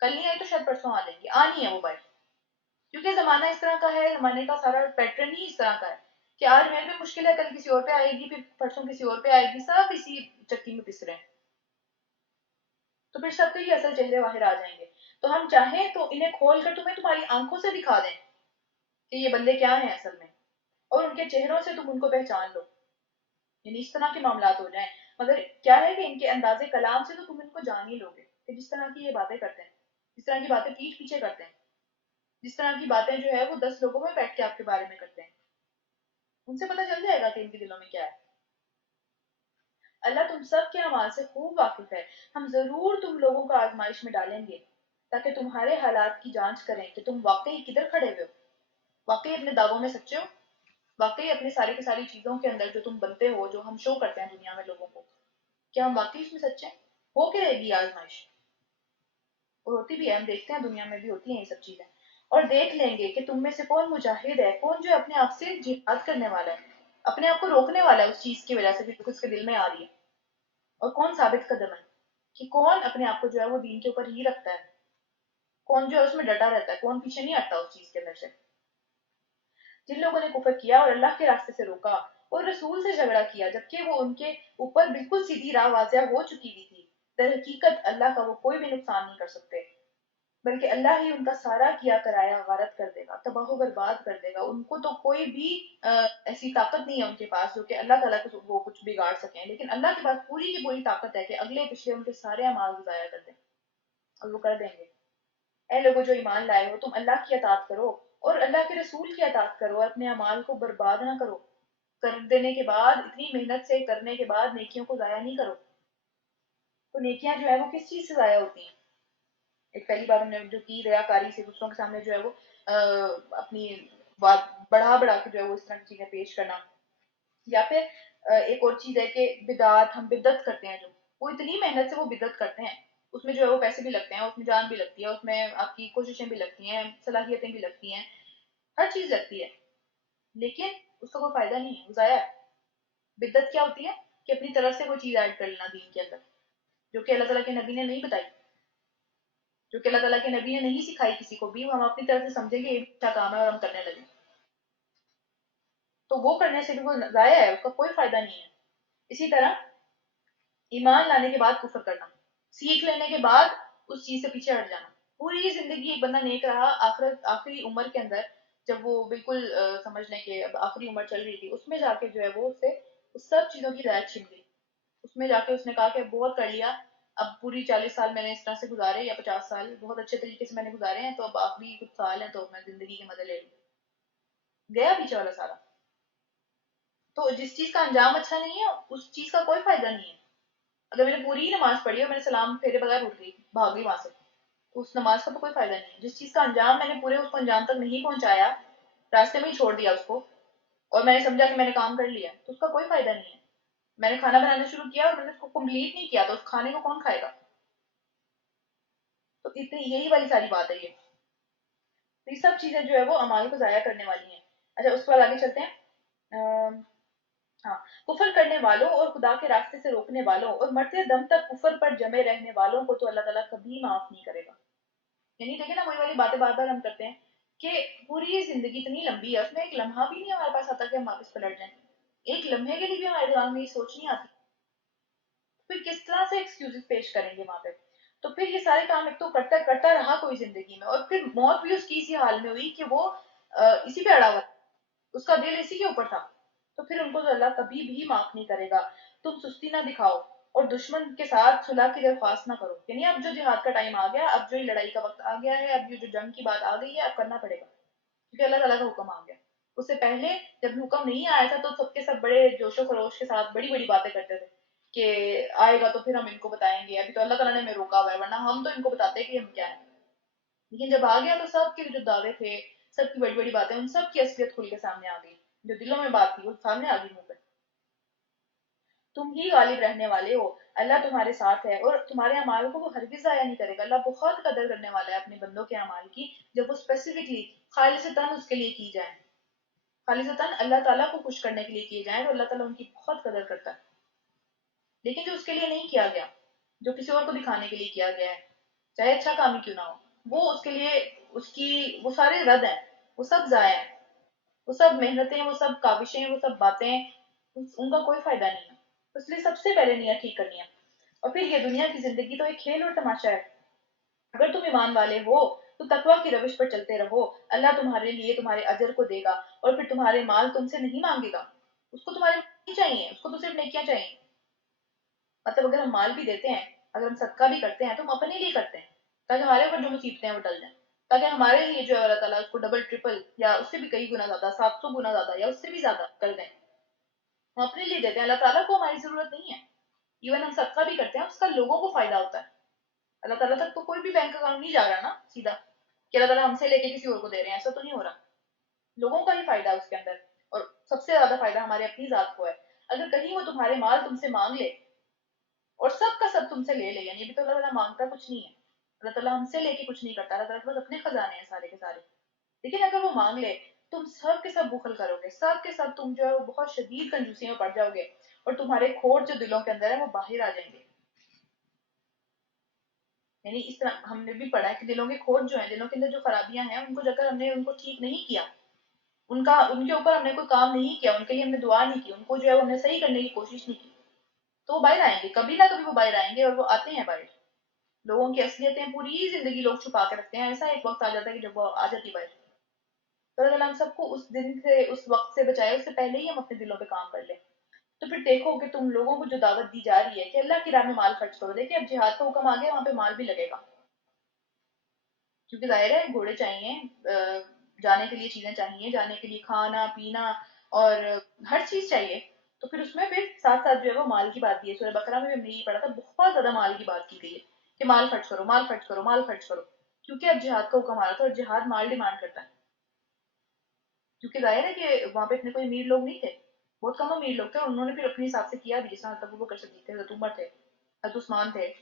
کل نہیں آئی تو شاید پرسوں آ جائیں گی، آنی ہے وہ بھائی. کیونکہ زمانہ اس طرح کا ہے، زمانے کا سارا پیٹرن ہی اس طرح کا ہے کہ آج میرے پہ مشکل ہے، کل کسی اور پہ آئے گی، پھر پرسوں کسی اور پہ آئے گی، سب اسی چکی میں پس رہے ہیں. تو پھر سب کے ہی اصل چہرے باہر آ جائیں گے. تو ہم چاہیں تو انہیں کھول کر تمہیں تمہاری آنکھوں سے دکھا دیں کہ یہ بندے کیا ہیں اصل میں، اور ان کے چہروں سے تم ان کو پہچان لو. یعنی اس طرح کے معاملات ہو جائیں. مگر کیا ہے کہ ان کے انداز کلام سے تو تم ان کو جان ہی لوگے کہ جس طرح کی یہ باتیں کرتے ہیں، جس طرح کی باتیں پیٹھ پیچھے کرتے ہیں، جس طرح کی باتیں جو ہے وہ 10 لوگوں میں بیٹھ کے آپ کے بارے میں کرتے ہیں، ان سے پتہ چل جائے گا کہ ان کے دلوں میں کیا ہے. اللہ تم سب کے اعمال سے خوب واقف ہے. ہم ضرور تم لوگوں کو آزمائش میں ڈالیں گے تاکہ تمہارے حالات کی جانچ کریں کہ تم واقعی کدھر کھڑے ہوئے ہو، واقعی اپنے دعووں میں سچے ہو، واقعی اپنے ساری کی ساری چیزوں کے اندر جو تم بنتے ہو، جو ہم شو کرتے ہیں دنیا میں لوگوں کو، کیا ہم واقعی اس میں سچے ہیں. ہو کے رہے گی آزمائش، اور ہوتی بھی ہے، ہم دیکھتے ہیں دنیا میں بھی ہوتی ہیں یہ سب چیزیں. اور دیکھ لیں گے کہ تم میں سے کون مجاہد ہے، کون جو اپنے آپ سے جہاد کرنے والا ہے، اپنے آپ کو روکنے والا ہے اس چیز کی وجہ سے جو اس کے دل میں آ رہی ہے، اور کون ثابت قدم ہے کہ کون اپنے آپ کو جو ہے وہ دین کے اوپر ہی رکھتا ہے، کون جو ہے اس میں ڈٹا رہتا ہے، کون پیچھے نہیں ہٹتا اس چیز کے اندر سے. جن لوگوں نے کفر کیا اور اللہ کے راستے سے روکا اور رسول سے جھگڑا کیا جبکہ وہ ان کے اوپر بالکل سیدھی راہ واضح ہو چکی ہوئی تھی، در حقیقت اللہ کا وہ کوئی بھی نقصان نہیں کر سکتے، بلکہ اللہ ہی ان کا سارا کیا کرایا غارت کر دے گا، تباہ و برباد کر دے گا. ان کو تو کوئی بھی ایسی طاقت نہیں ہے ان کے پاس جو کہ اللہ تعالیٰ کو وہ کچھ بگاڑ سکیں، لیکن اللہ کے پاس پوری کی پوری طاقت ہے کہ اگلے پچھلے ان کے سارے اعمال ضائع کر دیں، اور وہ کر دیں گے. اے لوگوں جو ایمان لائے ہو، تم اللہ کی اطاعت کرو اور اللہ کے رسول کی اطاعت کرو، اور اپنے اعمال کو برباد نہ کرو. کر دینے کے بعد، اتنی محنت سے کرنے کے بعد نیکیوں کو ضائع نہیں کرو. تو نیکیاں جو ہے وہ کس چیز سے ضائع ہوتی ہیں؟ ایک پہلی بات ہم نے جو کی، ریاکاری سے، دوسروں کے سامنے جو ہے وہ اپنی بات بڑھا بڑھا کے جو ہے وہ اس طرح کی چیزیں پیش کرنا. یا پھر ایک اور چیز ہے کہ بدعات، ہم بدعت کرتے ہیں، جو وہ اتنی محنت سے وہ بدعت کرتے ہیں، اس میں جو ہے وہ پیسے بھی لگتے ہیں، اس میں جان بھی لگتی ہے، اس میں آپ کی کوششیں بھی لگتی ہیں، صلاحیتیں بھی لگتی ہیں، ہر چیز لگتی ہے، لیکن اس کا کوئی فائدہ نہیں ہے، وہ ضائع ہے. بدعت کیا ہوتی ہے کہ اپنی طرف سے وہ چیز ایڈ کر لینا دین کے اندر جو کہ اللہ تعالیٰ کے نبی نے نہیں بتائی، جو کہ اللہ تعالیٰ کے نبی نے نہیں سکھائی کسی کو بھی، وہ ہم اپنی طرف سے سمجھیں گے یہ بھی اچھا کام ہے اور ہم کرنے لگیں. تو وہ کرنے سے بھی وہ ضائع ہے، اس کا کوئی فائدہ نہیں ہے. اسی طرح ایمان لانے کے بعد کفر کرنا، سیکھ لینے کے بعد اس چیز سے پیچھے ہٹ جانا. پوری زندگی ایک بندہ نیک رہا، آخری عمر کے اندر جب وہ بالکل سمجھ لیں کہ اب آخری عمر چل رہی تھی، اس میں جا کے جو ہے وہ اس سے اس سب چیزوں کی ہدایت چھن گئی. اس میں جا کے اس نے کہا کہ بہت کر لیا، اب پوری 40 سال میں نے اس طرح سے گزارے، یا 50 سال بہت اچھے طریقے سے میں نے گزارے ہیں، تو اب آخری کچھ سال ہیں تو میں زندگی کے مزے لے لوں. گیا پیچھے والا سارا. تو جس چیز کا انجام اچھا نہیں ہے اس چیز کا کوئی فائدہ نہیں ہے. اگر میں نے پوری نماز پڑھی اور میں نے سلام پھیرے بغیر اٹھ گئی، بھاگ گئی وہاں سے، تو اس نماز کا تو کوئی فائدہ نہیں ہے. جس چیز کا انجام میں نے پورے اس کو انجام تک نہیں پہنچایا، راستے میں ہی چھوڑ دیا اس کو، اور میں نے سمجھا کہ میں نے کام کر لیا، تو اس کا کوئی فائدہ نہیں ہے. میں نے کھانا بنانا شروع کیا اور میں نے اس کو کمپلیٹ نہیں کیا، تو اس کھانے کو کون کھائے گا؟ تو اتنی یہی والی ساری بات ہے یہ. تو یہ سب چیزیں جو ہے وہ اعمال کو ضائع کرنے والی ہیں. اچھا اس کے بعد آگے چلتے ہیں. ہاں، کفر کرنے والوں اور خدا کے راستے سے روکنے والوں اور مرتے دم تک کفر پر جمے رہنے والوں کو تو اللہ تعالیٰ کبھی معاف نہیں کرے گا. یعنی دیکھیں نا، وہی والی باتیں بار بار ہم کرتے ہیں کہ پوری زندگی اتنی لمبی ہے، اس میں ایک لمحہ بھی نہیں ہمارے پاس آتا کہ ہم واپس پلٹ جائیں. ایک لمحے کے لیے بھی ہمارے دماغ میں یہ سوچ نہیں آتی. پھر کس طرح سے ایکسکیوزز پیش کریں گے وہاں پہ؟ تو پھر یہ سارے کام ایک تو کرتا کرتا رہا کوئی زندگی میں، اور پھر موت بھی اس کی اسی حال میں ہوئی کہ وہ اسی پہ اڑا ہوا، اس کا دل اسی کے اوپر تھا. تو پھر ان کو تو اللہ کبھی بھی معاف نہیں کرے گا. تم سستی نہ دکھاؤ اور دشمن کے ساتھ صلح کی درخواست نہ کرو. یعنی اب جو جہاد کا ٹائم آ گیا، اب جو یہ لڑائی کا وقت آ گیا ہے، اب یہ جو جنگ کی بات آ گئی ہے، اب کرنا پڑے گا. کیونکہ اللہ تعالیٰ کا حکم آ گیا. اس سے پہلے جب حکم نہیں آیا تھا تو سب کے سب بڑے جوش و خروش کے ساتھ بڑی بڑی باتیں کرتے تھے کہ آئے گا تو پھر ہم ان کو بتائیں گے. ابھی تو اللہ تعالیٰ نے ہمیں روکا ہوا ہے ورنہ ہم تو ان کو بتاتے کہ ہم کیا ہیں. لیکن جب آ گیا تو سب کے جو دعوے تھے، سب کی بڑی بڑی باتیں، ان سب کی اصلیت کھل کے سامنے آ گئی. جو دلوں میں بات تھی وہ سامنے آ گئی منہ پہ. تم ہی غالب رہنے والے ہو، اللہ تمہارے ساتھ ہے اور تمہارے اعمال کو وہ ہرگز ضائع نہیں کرے گا. اللہ بہت قدر کرنے والا ہے اپنے بندوں کے اعمال کی جب وہ اسپیسیفکلی خالصتاً اس کے لیے کی جائیں، خالصتاً اللہ تعالیٰ کو خوش کرنے کے لیے کیے جائیں تو اللہ تعالیٰ ان کی بہت قدر کرتا ہے. لیکن جو اس کے لیے نہیں کیا گیا، جو کسی اور کو دکھانے کے لیے کیا گیا ہے، چاہے اچھا کام ہی کیوں نہ ہو، وہ اس کے لیے اس کی وہ سارے رد ہیں، وہ سب ضائع ہیں، وہ سب محنتیں، وہ سب کاوشیں، وہ سب باتیں، ان کا کوئی فائدہ نہیں ہے. اس لیے سب سے پہلے نیت ٹھیک کرنی ہے. اور پھر یہ دنیا کی زندگی تو ایک کھیل اور تماشا ہے. اگر تم ایمان والے ہو تو تقوی کی روش پر چلتے رہو. اللہ تمہارے لیے تمہارے اجر کو دے گا اور پھر تمہارے مال تم سے نہیں مانگے گا. اس کو تمہارے نہیں چاہیے، اس کو تو صرف نیکیاں چاہیے. مطلب اگر ہم مال بھی دیتے ہیں، اگر ہم صدقہ بھی کرتے ہیں تو ہم اپنے لیے کرتے ہیں تاکہ ہمارے اوپر جو مصیبتیں ہیں وہ ٹل جائیں، تاکہ ہمارے لیے جو ہے اللہ تعالیٰ اس کو ڈبل ٹرپل یا اس سے بھی کئی گنا زیادہ، 700 گنا زیادہ یا اس سے بھی زیادہ کر دیں. ہم اپنے لیے دیتے ہیں، اللہ تعالیٰ کو ہماری ضرورت نہیں ہے. ایون ہم صدقہ بھی کرتے ہیں اس کا لوگوں کو فائدہ ہوتا ہے. اللہ تعالیٰ تک تو کوئی بھی بینک اکاؤنٹ نہیں جا رہا نا سیدھا کہ اللہ تعالیٰ ہم سے لے کے کسی اور کو دے رہے ہیں، ایسا تو نہیں ہو رہا. لوگوں کا ہی فائدہ ہے اس کے اندر، اور سب سے زیادہ فائدہ ہمارے اپنی ذات کو ہے. اگر کہیں وہ تمہارے مال تم سے مانگ لے اور سب کا سب تم سے لے لے، یعنی ابھی تو اللہ تعالیٰ مانگتا کچھ نہیں ہے، اللہ تعالیٰ ہم سے لے کے کچھ نہیں کرتا، اللہ تعالیٰ کے پاس اپنے خزانے ہیں سارے کے سارے. لیکن اگر وہ مانگ لے، تم سب کے سب بخل کرو گے، سب کے سب تم جو ہے وہ بہت شدید کنجوسی میں پڑ جاؤ گے اور تمہارے کھوٹ جو دلوں کے اندر ہے وہ باہر آ جائیں گے. یعنی اس طرح ہم نے بھی پڑھا ہے کہ دلوں کے کھوٹ جو ہیں، دلوں کے اندر جو خرابیاں ہیں، ان کو اگر ہم نے ان کو ٹھیک نہیں کیا، ان کے اوپر ہم نے کوئی کام نہیں کیا، ان کے لیے ہم نے دعا نہیں کی، ان کو جو ہے وہ ہم نے صحیح کرنے کی کوشش نہیں کی، تو وہ باہر آئیں گے. کبھی نہ کبھی وہ باہر آئیں گے اور وہ آتے ہیں باہر. لوگوں کی اصلیتیں پوری زندگی لوگ چھپا کے رکھتے ہیں، ایسا ایک وقت آ جاتا ہے کہ جب وہ آ جاتی باہر. تو اللہ تعالیٰ ہم سب کو اس دن سے، اس وقت سے بچائے، اس سے پہلے ہی ہم اپنے دلوں پہ کام کر لیں. تو پھر دیکھو کہ تم لوگوں کو جو دعوت دی جا رہی ہے کہ اللہ کی راہ میں مال خرچ کرو، دیکھیں اب جہاد کا حکم آ گیا، وہاں پہ مال بھی لگے گا کیونکہ ظاہر ہے گھوڑے چاہیے، جانے کے لیے چیزیں چاہیے، جانے کے لیے کھانا پینا اور ہر چیز چاہیے. تو پھر اس میں پھر ساتھ ساتھ جو ہے وہ مال کی بات کی ہے. سورہ بقرہ میں ہم نے یہ پڑھا تھا، بہت زیادہ مال کی بات کی گئی ہے کہ مال خرچ کرو، مال خرچ کرو، مال خرچ کرو. کیونکہ اب جہاد کا حکم آ رہا تھا اور جہاد مال ڈیمانڈ کرتا ہے. کیونکہ ظاہر ہے کہ وہاں پہ اتنے کوئی امیر لوگ نہیں تھے، بہت کم امیر لوگ تھے، اور انہوں نے پھر اپنے حساب سے کیا بھی، جس طرح حضرت ابوبکر صدیق تھے، حضرت عمر تھے، حضرت عثمان تھے،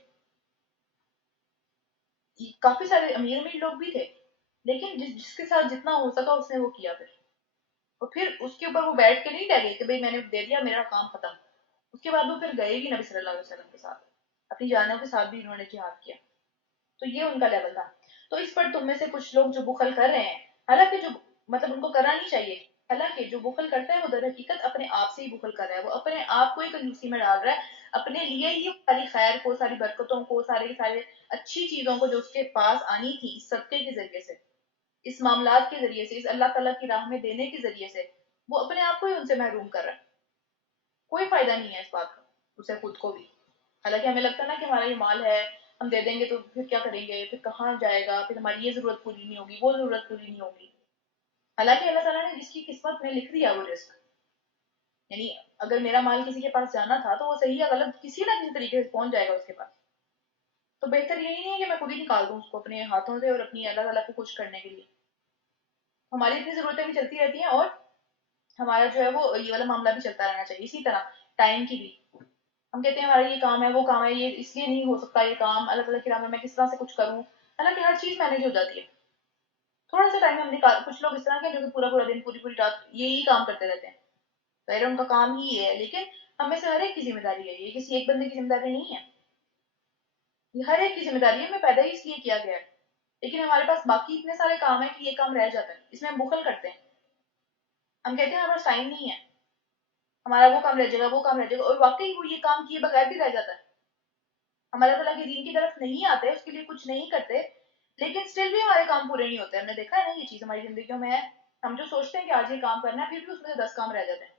کافی سارے امیر امیر لوگ بھی تھے. لیکن جس کے ساتھ جتنا ہو سکا اس نے وہ کیا پھر. اور پھر اس کے اوپر وہ بیٹھ کے نہیں رہ گئے کہ بھئی میں نے دے دیا میرا کام ختم. اس کے بعد وہ پھر گئے بھی نبی صلی اللہ علیہ وسلم کے ساتھ، اپنی جانوں کے ساتھ بھی انہوں نے جہاد کیا. تو یہ ان کا لیول تھا. تو اس پر تم میں سے کچھ لوگ جو بخل کر رہے ہیں، حالانکہ جو مطلب ان کو کرنا نہیں چاہیے، حالانکہ جو بخل کرتا ہے وہ در حقیقت اپنے آپ سے ہی بخل کر رہا ہے، وہ اپنے آپ کو ہی کنجوسی میں ڈال رہا ہے، اپنے لیے ہی ساری خیر کو، ساری برکتوں کو، سارے کے سارے اچھی چیزوں کو جو اس کے پاس آنی تھی اس صدقے کے ذریعے سے، اس معاملات کے ذریعے سے، اس اللہ تعالیٰ کی راہ میں دینے کے ذریعے سے، وہ اپنے آپ کو ہی ان سے محروم کر رہا ہے. کوئی فائدہ نہیں ہے اس بات کا اسے خود کو بھی. حالانکہ ہمیں لگتا ہے نا کہ ہمارا یہ مال ہے، ہم دے دیں گے تو پھر کیا کریں گے، پھر کہاں جائے گا، پھر ہماری یہ ضرورت پوری نہیں ہوگی، وہ ضرورت پوری نہیں ہوگی. حالانکہ اللہ تعالیٰ نے جس کی قسمت میں لکھ دیا وہ رزق، یعنی اگر میرا مال کسی کے پاس جانا تھا تو وہ صحیح یا غلط کسی نہ کسی طریقے سے پہنچ جائے گا اس کے پاس. تو بہتر یہی نہیں ہے کہ میں خود ہی نکال دوں اس کو اپنے ہاتھوں سے اور اپنی اللہ تعالیٰ کو خوش کرنے کے لیے. ہماری اتنی ضرورتیں بھی چلتی رہتی ہیں اور ہمارا جو ہے وہ یہ والا معاملہ بھی چلتا رہنا چاہیے. اسی طرح ٹائم کی بھی، ہم کہتے ہیں ہمارا یہ کام ہے، وہ کام ہے، یہ اس لیے نہیں ہو سکتا یہ کام، اللہ تعالیٰ کی راہ میں کس طرح سے کچھ کروں. حالانکہ ہر چیز مینج ہو جاتی ہے. تھوڑا سا ٹائم ہم نکال، کچھ لوگ اس طرح کے جو کہ پورا پورا دن، پوری پوری رات یہی کام کرتے رہتے ہیں، ظاہر ان کا کام ہی یہ ہے. لیکن ہم میں سے ہر ایک کی ذمہ داری ہے، یہ کسی ایک بندے کی ذمہ داری نہیں ہے، یہ ہر ایک کی ذمہ داری ہے. ہمیں پیدا ہی اس لیے کیا گیا ہے. لیکن ہمارے پاس باقی اتنے سارے کام ہیں کہ یہ کام رہ جاتا ہے، اس میں ہم بخل کرتے ہیں. ہم کہتے ہیں ہمارے پاس ٹائم نہیں ہے، ہمارا وہ کام رہ جائے گا، وہ کام رہ جائے گا، اور واقعی وہ یہ کام کیے بغیر بھی رہ جاتا ہے. ہم اللہ تعالیٰ کے دین کی طرف نہیں آتے، اس کے لیے کچھ نہیں کرتے، لیکن اسٹل بھی ہمارے کام پورے نہیں ہوتے. ہم نے دیکھا ہے نا یہ چیز ہماری زندگیوں میں ہے. ہم جو سوچتے ہیں کہ آج یہ کام کرنا ہے، پھر بھی اس میں سے 10 کام رہ جاتے ہیں.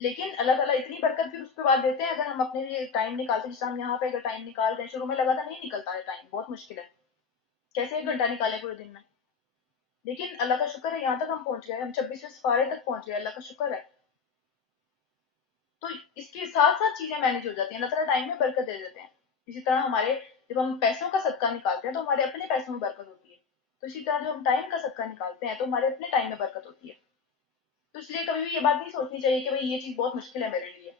لیکن اللہ تعالیٰ اتنی برکت پھر اس کے بعد دیتے ہیں اگر ہم اپنے لیے ٹائم نکالتے ہیں. جس طرح ہم یہاں پہ اگر ٹائم نکال رہے ہیں، شروع میں لگا تھا نہیں نکلتا ہے ٹائم، بہت مشکل ہے، کیسے 1 گھنٹہ نکالیں پورے دن میں. لیکن اللہ کا شکر ہے یہاں تک ہم پہنچ گئے، ہم 26ویں سپارے تک پہنچ گئے، اللہ کا شکر ہے. تو اس کے ساتھ ساتھ چیزیں مینج ہو جاتی ہیں، اللہ تعالیٰ ٹائم میں برکت دے دیتے ہیں. اسی طرح ہمارے جب ہم پیسوں کا صدقہ نکالتے ہیں تو ہمارے اپنے پیسوں میں برکت ہوتی ہے. تو اسی طرح جب ہم ٹائم کا صدقہ نکالتے ہیں تو ہمارے اپنے ٹائم میں برکت ہوتی ہے. تو اس لیے کبھی بھی یہ بات نہیں سوچنی چاہیے کہ بھائی یہ چیز بہت مشکل ہے میرے لیے.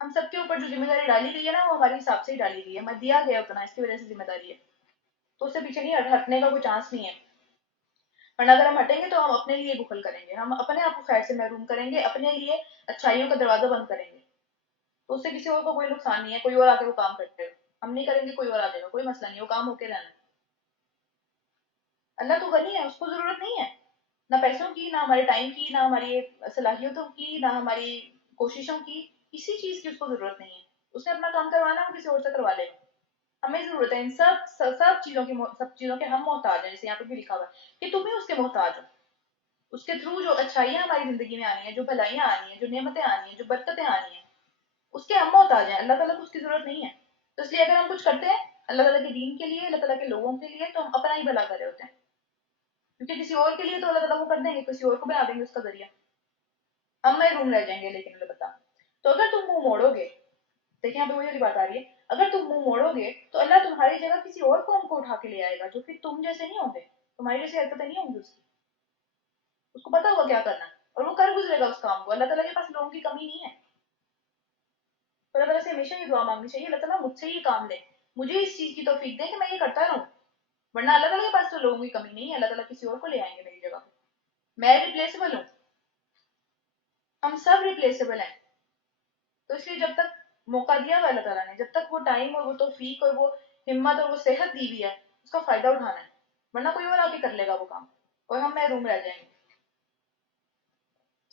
ہم سب کے اوپر جو ذمہ داری ڈالی گئی ہے نا وہ ہمارے حساب سے ہی ڈالی گئی ہے، ہمیں دیا گیا اتنا، اس کی وجہ سے ذمہ داری ہے. تو اس سے پیچھے نہیں ہٹنے کا کوئی چانس نہیں ہے. ورنہ اگر ہم ہٹیں گے تو ہم اپنے لیے بخل کریں گے، ہم اپنے آپ کو خیر سے محروم کریں گے، اپنے لیے اچھائیوں کا دروازہ بند کریں گے. تو اس سے کسی اور کو کوئی نقصان نہیں ہے، کوئی اور آ کے وہ کام کرتے ہو، ہم نہیں کریں گے کوئی اور آ جائے گا، کوئی مسئلہ نہیں، وہ کام ہو کے رہنا. اللہ تو غنی ہے، اس کو ضرورت نہیں ہے نہ پیسوں کی، نہ ہمارے ٹائم کی، نہ ہماری صلاحیتوں کی، نہ ہماری کوششوں کی. کسی چیز کی اس کو ضرورت نہیں ہے. اس نے اپنا کام کروانا ہے، وہ کسی اور سے کروا لے گا. ہمیں ضرورت ہے ان سب چیزوں کی، سب چیزوں کے ہم محتاج ہیں. جیسے یہاں پہ بھی لکھا ہوا ہے کہ تم ہی اس کے محتاج ہو. اس کے تھرو جو اچھائیاں ہماری زندگی میں آنی ہیں، جو بھلائیاں آنی ہیں، جو نعمتیں آنی ہیں، جو برکتیں آنی ہیں، اس کے ہم محتاج ہیں. اللہ تعالیٰ کو اس کی ضرورت نہیں ہے. تو اس لیے اگر ہم کچھ کرتے ہیں اللہ تعالیٰ کے دین کے لیے، اللہ تعالیٰ کے لوگوں کے لیے، تو ہم اپنا ہی بھلا کر رہے ہوتے ہیں. کیونکہ کسی اور کے لیے تو اللہ تعالیٰ وہ کر دیں گے، کسی اور کو بنا دیں گے اس کا ذریعہ. ہم محروم رہ جائیں گے. لیکن اللہ بتا، تو اگر تم منہ موڑو گے، دیکھیں یہاں پہ وہی والی بات آ رہی ہے، اگر تم منہ موڑو گے تو اللہ تمہاری جگہ کسی اور قوم کو اٹھا کے لے آئے گا جو پھر تم جیسے نہیں ہوں گے، تمہاری جیسی حرکتیں نہیں ہوں گی. اس کو پتا ہوگا کیا کرنا ہے اور وہ کر گزرے گا اس کام کو. اللہ تعالیٰ کے پاس لوگوں کی کمی نہیں ہے. تو اللہ تعالیٰ سے ہمیشہ یہ دعا مانگنی چاہیے، اللہ تعالیٰ مجھ سے یہ کام لے، مجھے اس چیز کی توفیق دے کہ میں یہ کرتا رہوں. ورنہ اللہ تعالیٰ کے پاس تو لوگوں کی کمی نہیں ہے، اللہ تعالیٰ کسی اور کو لے آئیں گے میری جگہ. میں ریپلیسبل ہوں، ہم سب ریپلیسبل ہیں. تو اس لیے جب تک موقع دیا ہوا اللہ تعالیٰ نے، جب تک وہ ٹائم اور وہ توفیق اور وہ ہمت اور وہ صحت دی ہوئی ہے، اس کا فائدہ اٹھانا ہے. ورنہ کوئی اور آ کے کر لے گا وہ کام اور ہم محروم رہ جائیں گے.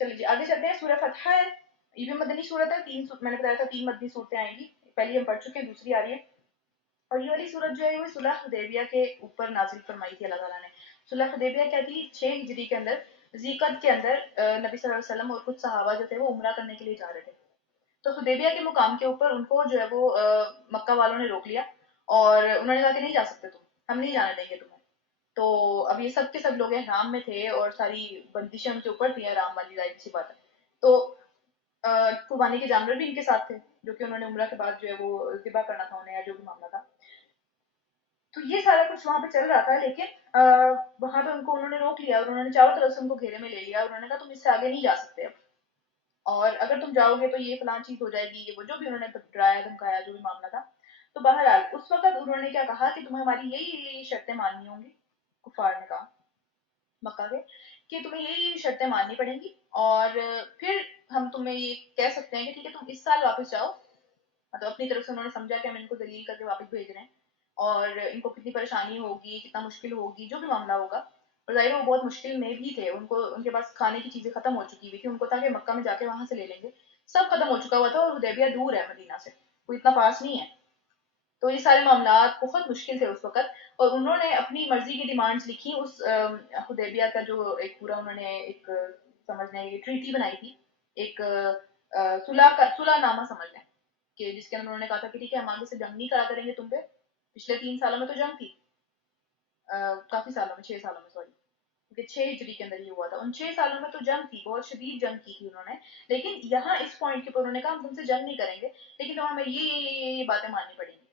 چلیے جی آگے چلتے ہیں. سورہ فتح ہے، یہ بھی مدنی صورت ہے. میں نے بتایا تھا 3 مدنی صورتیں آئیں گی. پہلی ہم پڑھ چکے ہیں، دوسری آ رہی ہے. اور یہ والی صورت جو ہے وہ صلح حدیبیہ کے اوپر نازل فرمائی تھی اللہ تعالیٰ نے. صلح حدیبیہ کیا تھی؟ 6 ہجری کے اندر، ذیقعد کے اندر نبی صلی اللہ علیہ وسلم اور کچھ صحابہ جو تھے وہ عمرہ کرنے کے لیے جا رہے تھے. تو حدیبیہ کے مقام کے اوپر ان کو جو ہے وہ مکہ والوں نے روک لیا اور انہوں نے کہا کہ نہیں جا سکتے تم، ہم نہیں جانے دیں گے تمہیں. تو اب یہ سب کے سب لوگ احرام میں تھے اور ساری بندشیں ان کے اوپر تھیں، احرام والی ظاہر سی بات ہے. تو قربانی کے جانور بھی ان کے ساتھ تھے جو کہ انہوں نے عمرہ کے بعد جو ہے وہ ذبح کرنا تھا انہیں، یا جو بھی معاملہ تھا. تو یہ سارا کچھ وہاں پہ چل رہا تھا. لیکن وہاں پہ ان کو انہوں نے روک لیا اور انہوں نے چاروں طرف سے ان کو گھیرے میں لے لیا اور انہوں نے کہا تم اس سے آگے نہیں جا سکتے اب، اور اگر تم جاؤ گے تو یہ فلاں چیز ہو جائے گی، یہ وہ جو بھی انہوں نے ڈرایا دھمکایا جو بھی معاملہ تھا. تو بہرحال اس وقت انہوں نے کیا کہا کہ تمہیں ہماری یہی شرطیں ماننی ہوں گی. کفار نے کہا مکہ کے کہ تمہیں یہی شرطیں ماننی پڑیں گی، اور پھر ہم تمہیں یہ کہہ سکتے ہیں کہ ٹھیک ہے تم اس سال واپس جاؤ. مطلب اپنی طرف سے انہوں نے سمجھا کہ ہم ان کو دلیل کر کے واپس بھیج رہے ہیں اور ان کو کتنی پریشانی ہوگی، کتنا مشکل ہوگی، جو بھی معاملہ ہوگا. اور ظاہر وہ بہت مشکل میں بھی تھے، ان کو ان کے پاس کھانے کی چیزیں ختم ہو چکی ہوئی تھی. ان کو تھا کہ مکہ میں جا کے وہاں سے لے لیں گے، سب ختم ہو چکا ہوا تھا. اور حدیبیہ دور ہے مدینہ سے، کوئی اتنا پاس نہیں ہے. تو یہ سارے معاملات بہت مشکل تھے اس وقت. اور انہوں نے اپنی مرضی کی ڈیمانڈز لکھی اس حدیبیہ کا جو ایک پورا انہوں نے ایک سمجھ لیں ٹریٹی بنائی تھی، ایک صلح نامہ سمجھ لیں، کہ جس کے اندر انہوں نے کہا تھا کہ ٹھیک ہے ہم آگے سے جنگ نہیں کرا کریں گے تم پہ. پچھلے 3 سالوں میں تو جنگ تھی، کافی سالوں میں، 6 سالوں میں سوری، کیونکہ 6 ہجری کے اندر یہ ہوا تھا. ان 6 سالوں میں تو جنگ تھی، بہت شدید جنگ کی تھی انہوں نے. لیکن یہاں اس پوائنٹ کے اوپر انہوں نے کہا ہم تم سے جنگ نہیں کریں گے، لیکن تمہیں ہمیں یہ باتیں ماننی پڑیں گی.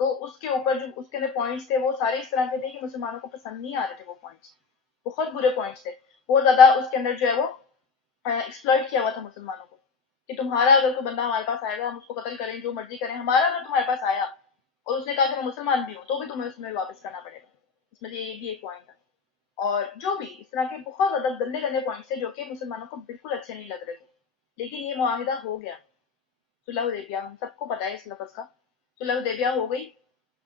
تو اس کے اوپر جو اس کے اندر پوائنٹس تھے وہ سارے اس طرح کے تھے کہ مسلمانوں کو پسند نہیں آ رہے تھے. وہ پوائنٹس بہت برے پوائنٹس تھے، بہت زیادہ اس کے اندر جو ہے وہ ایکسپلائٹ کیا ہوا تھا مسلمانوں کو، کہ تمہارا اگر کوئی بندہ ہمارے پاس آئے گا ہم اس کو قتل کریں، جو مرضی کریں. ہمارا اگر تمہارے پاس آیا اور اس نے کہا کہ میں مسلمان بھی ہوں تو بھی تمہیں اس میں واپس کرنا پڑے گا. اس میں یہ بھی ایک پوائنٹ تھا. اور جو بھی اس طرح کے بہت زیادہ گندے گندے پوائنٹس تھے جو کہ مسلمانوں کو بالکل اچھے نہیں لگ رہے تھے. لیکن یہ معاہدہ ہو گیا، صلح حدیبیہ، ہم سب کو پتہ ہے اس لفظ کا. صلح حدیبیہ ہو گئی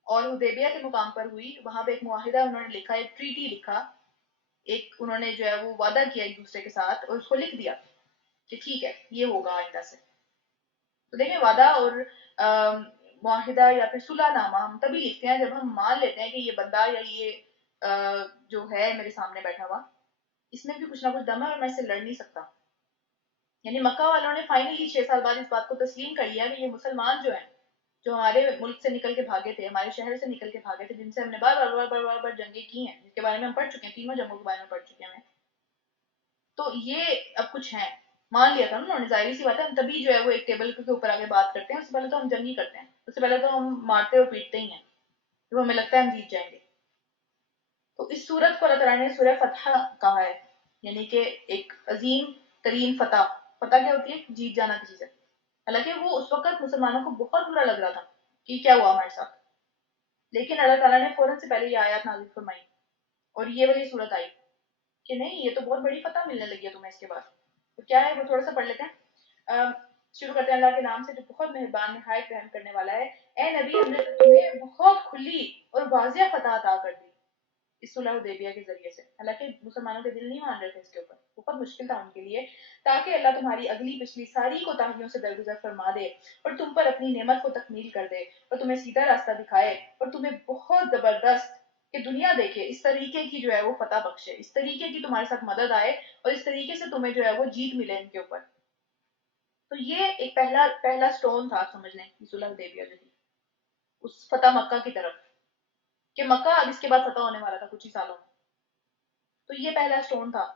اور حدیبیہ کے مقام پر ہوئی. وہاں پہ ایک معاہدہ انہوں نے لکھا، ایک ٹریٹی لکھا، ایک انہوں نے جو ہے وہ وعدہ کیا ایک دوسرے کے ساتھ اور اس کو لکھ دیا کہ ٹھیک ہے یہ ہوگا آئندہ سے. تو دیکھیں وعدہ اور معاہدہ یا پھر صلح نامہ ہم تبھی لکھتے ہیں جب ہم مان لیتے ہیں کہ یہ بندہ یا یہ جو ہے میرے سامنے بیٹھا ہوا اس میں بھی کچھ نہ کچھ دم ہے اور میں اس سے لڑ نہیں سکتا. یعنی مکہ والوں نے فائنلی 6 سال بعد اس بات کو تسلیم کر لیا کہ یہ مسلمان جو ہیں جو ہمارے ملک سے نکل کے بھاگے تھے، ہمارے شہر سے نکل کے بھاگے تھے، جن سے ہم نے بار بار بار بار بار بار جنگیں کی ہیں، جس کے بارے میں ہم پڑھ چکے ہیں، تینوں جنگوں کے بارے میں پڑھ چکے ہیں، تو یہ اب کچھ ہیں. مان لیا تھا نا انہوں نے، ظاہری سی بات ہے، ہم تبھی جو ہے وہ ایک ٹیبل کے اوپر آگے بات کرتے ہیں. اس سے پہلے تو ہم جنگ ہی کرتے ہیں، اس سے پہلے تو ہم مارتے اور پیٹتے ہی ہیں جب ہمیں لگتا ہے ہم جیت جائیں گے. تو اس صورت کو اللہ تعالیٰ نے سورہ فتح کہا ہے، یعنی کہ ایک عظیم ترین فتح. فتح کیا ہوتی ہے؟ جیت جانا کسی سے. حالانکہ وہ اس وقت مسلمانوں کو بہت برا لگ رہا تھا کہ کیا ہوا ہمارے ساتھ، لیکن اللہ تعالیٰ نے فوراً سے پہلے یہ آیات نازل فرمائی اور یہ والی صورت آئی کہ نہیں، یہ تو بہت بڑی فتح ملنے لگی ہے تمہیں اس کے بعد. تو کیا ہے وہ تھوڑا سا پڑھ لیتے ہیں. شروع کرتے ہیں اللہ کے نام سے جو بہت مہربان نہایت رحم کرنے والا ہے. اے نبی، ہم نے تمہیں بہت کھلی اور واضح فتح عطا کر دی اس صلح حدیبیہ کے ذریعے سے. حالانکہ مسلمانوں کے دل نہیں مان رہے تھے اس کے اوپر، بہت مشکل تھا ان کے لیے، تاکہ اللہ تمہاری اگلی پچھلی ساری کوتاہیوں سے درگزر فرما دے اور تم پر اپنی نعمت کو تکمیل کر دے اور تمہیں سیدھا راستہ دکھائے اور تمہیں بہت زبردست کہ دنیا دیکھے اس طریقے کی جو ہے وہ فتح بخشے، اس طریقے کی تمہارے ساتھ مدد آئے اور اس طریقے سے تمہیں جو ہے وہ جیت ملے ان کے اوپر. تو یہ ایک پہلا سٹون تھا، سمجھ لیں، صلح حدیبیہ جو تھی اس فتح مکہ کی طرف، کہ مکہ اب اس کے بعد فتح ہونے والا تھا کچھ ہی سالوں میں. تو یہ پہلا سٹون تھا.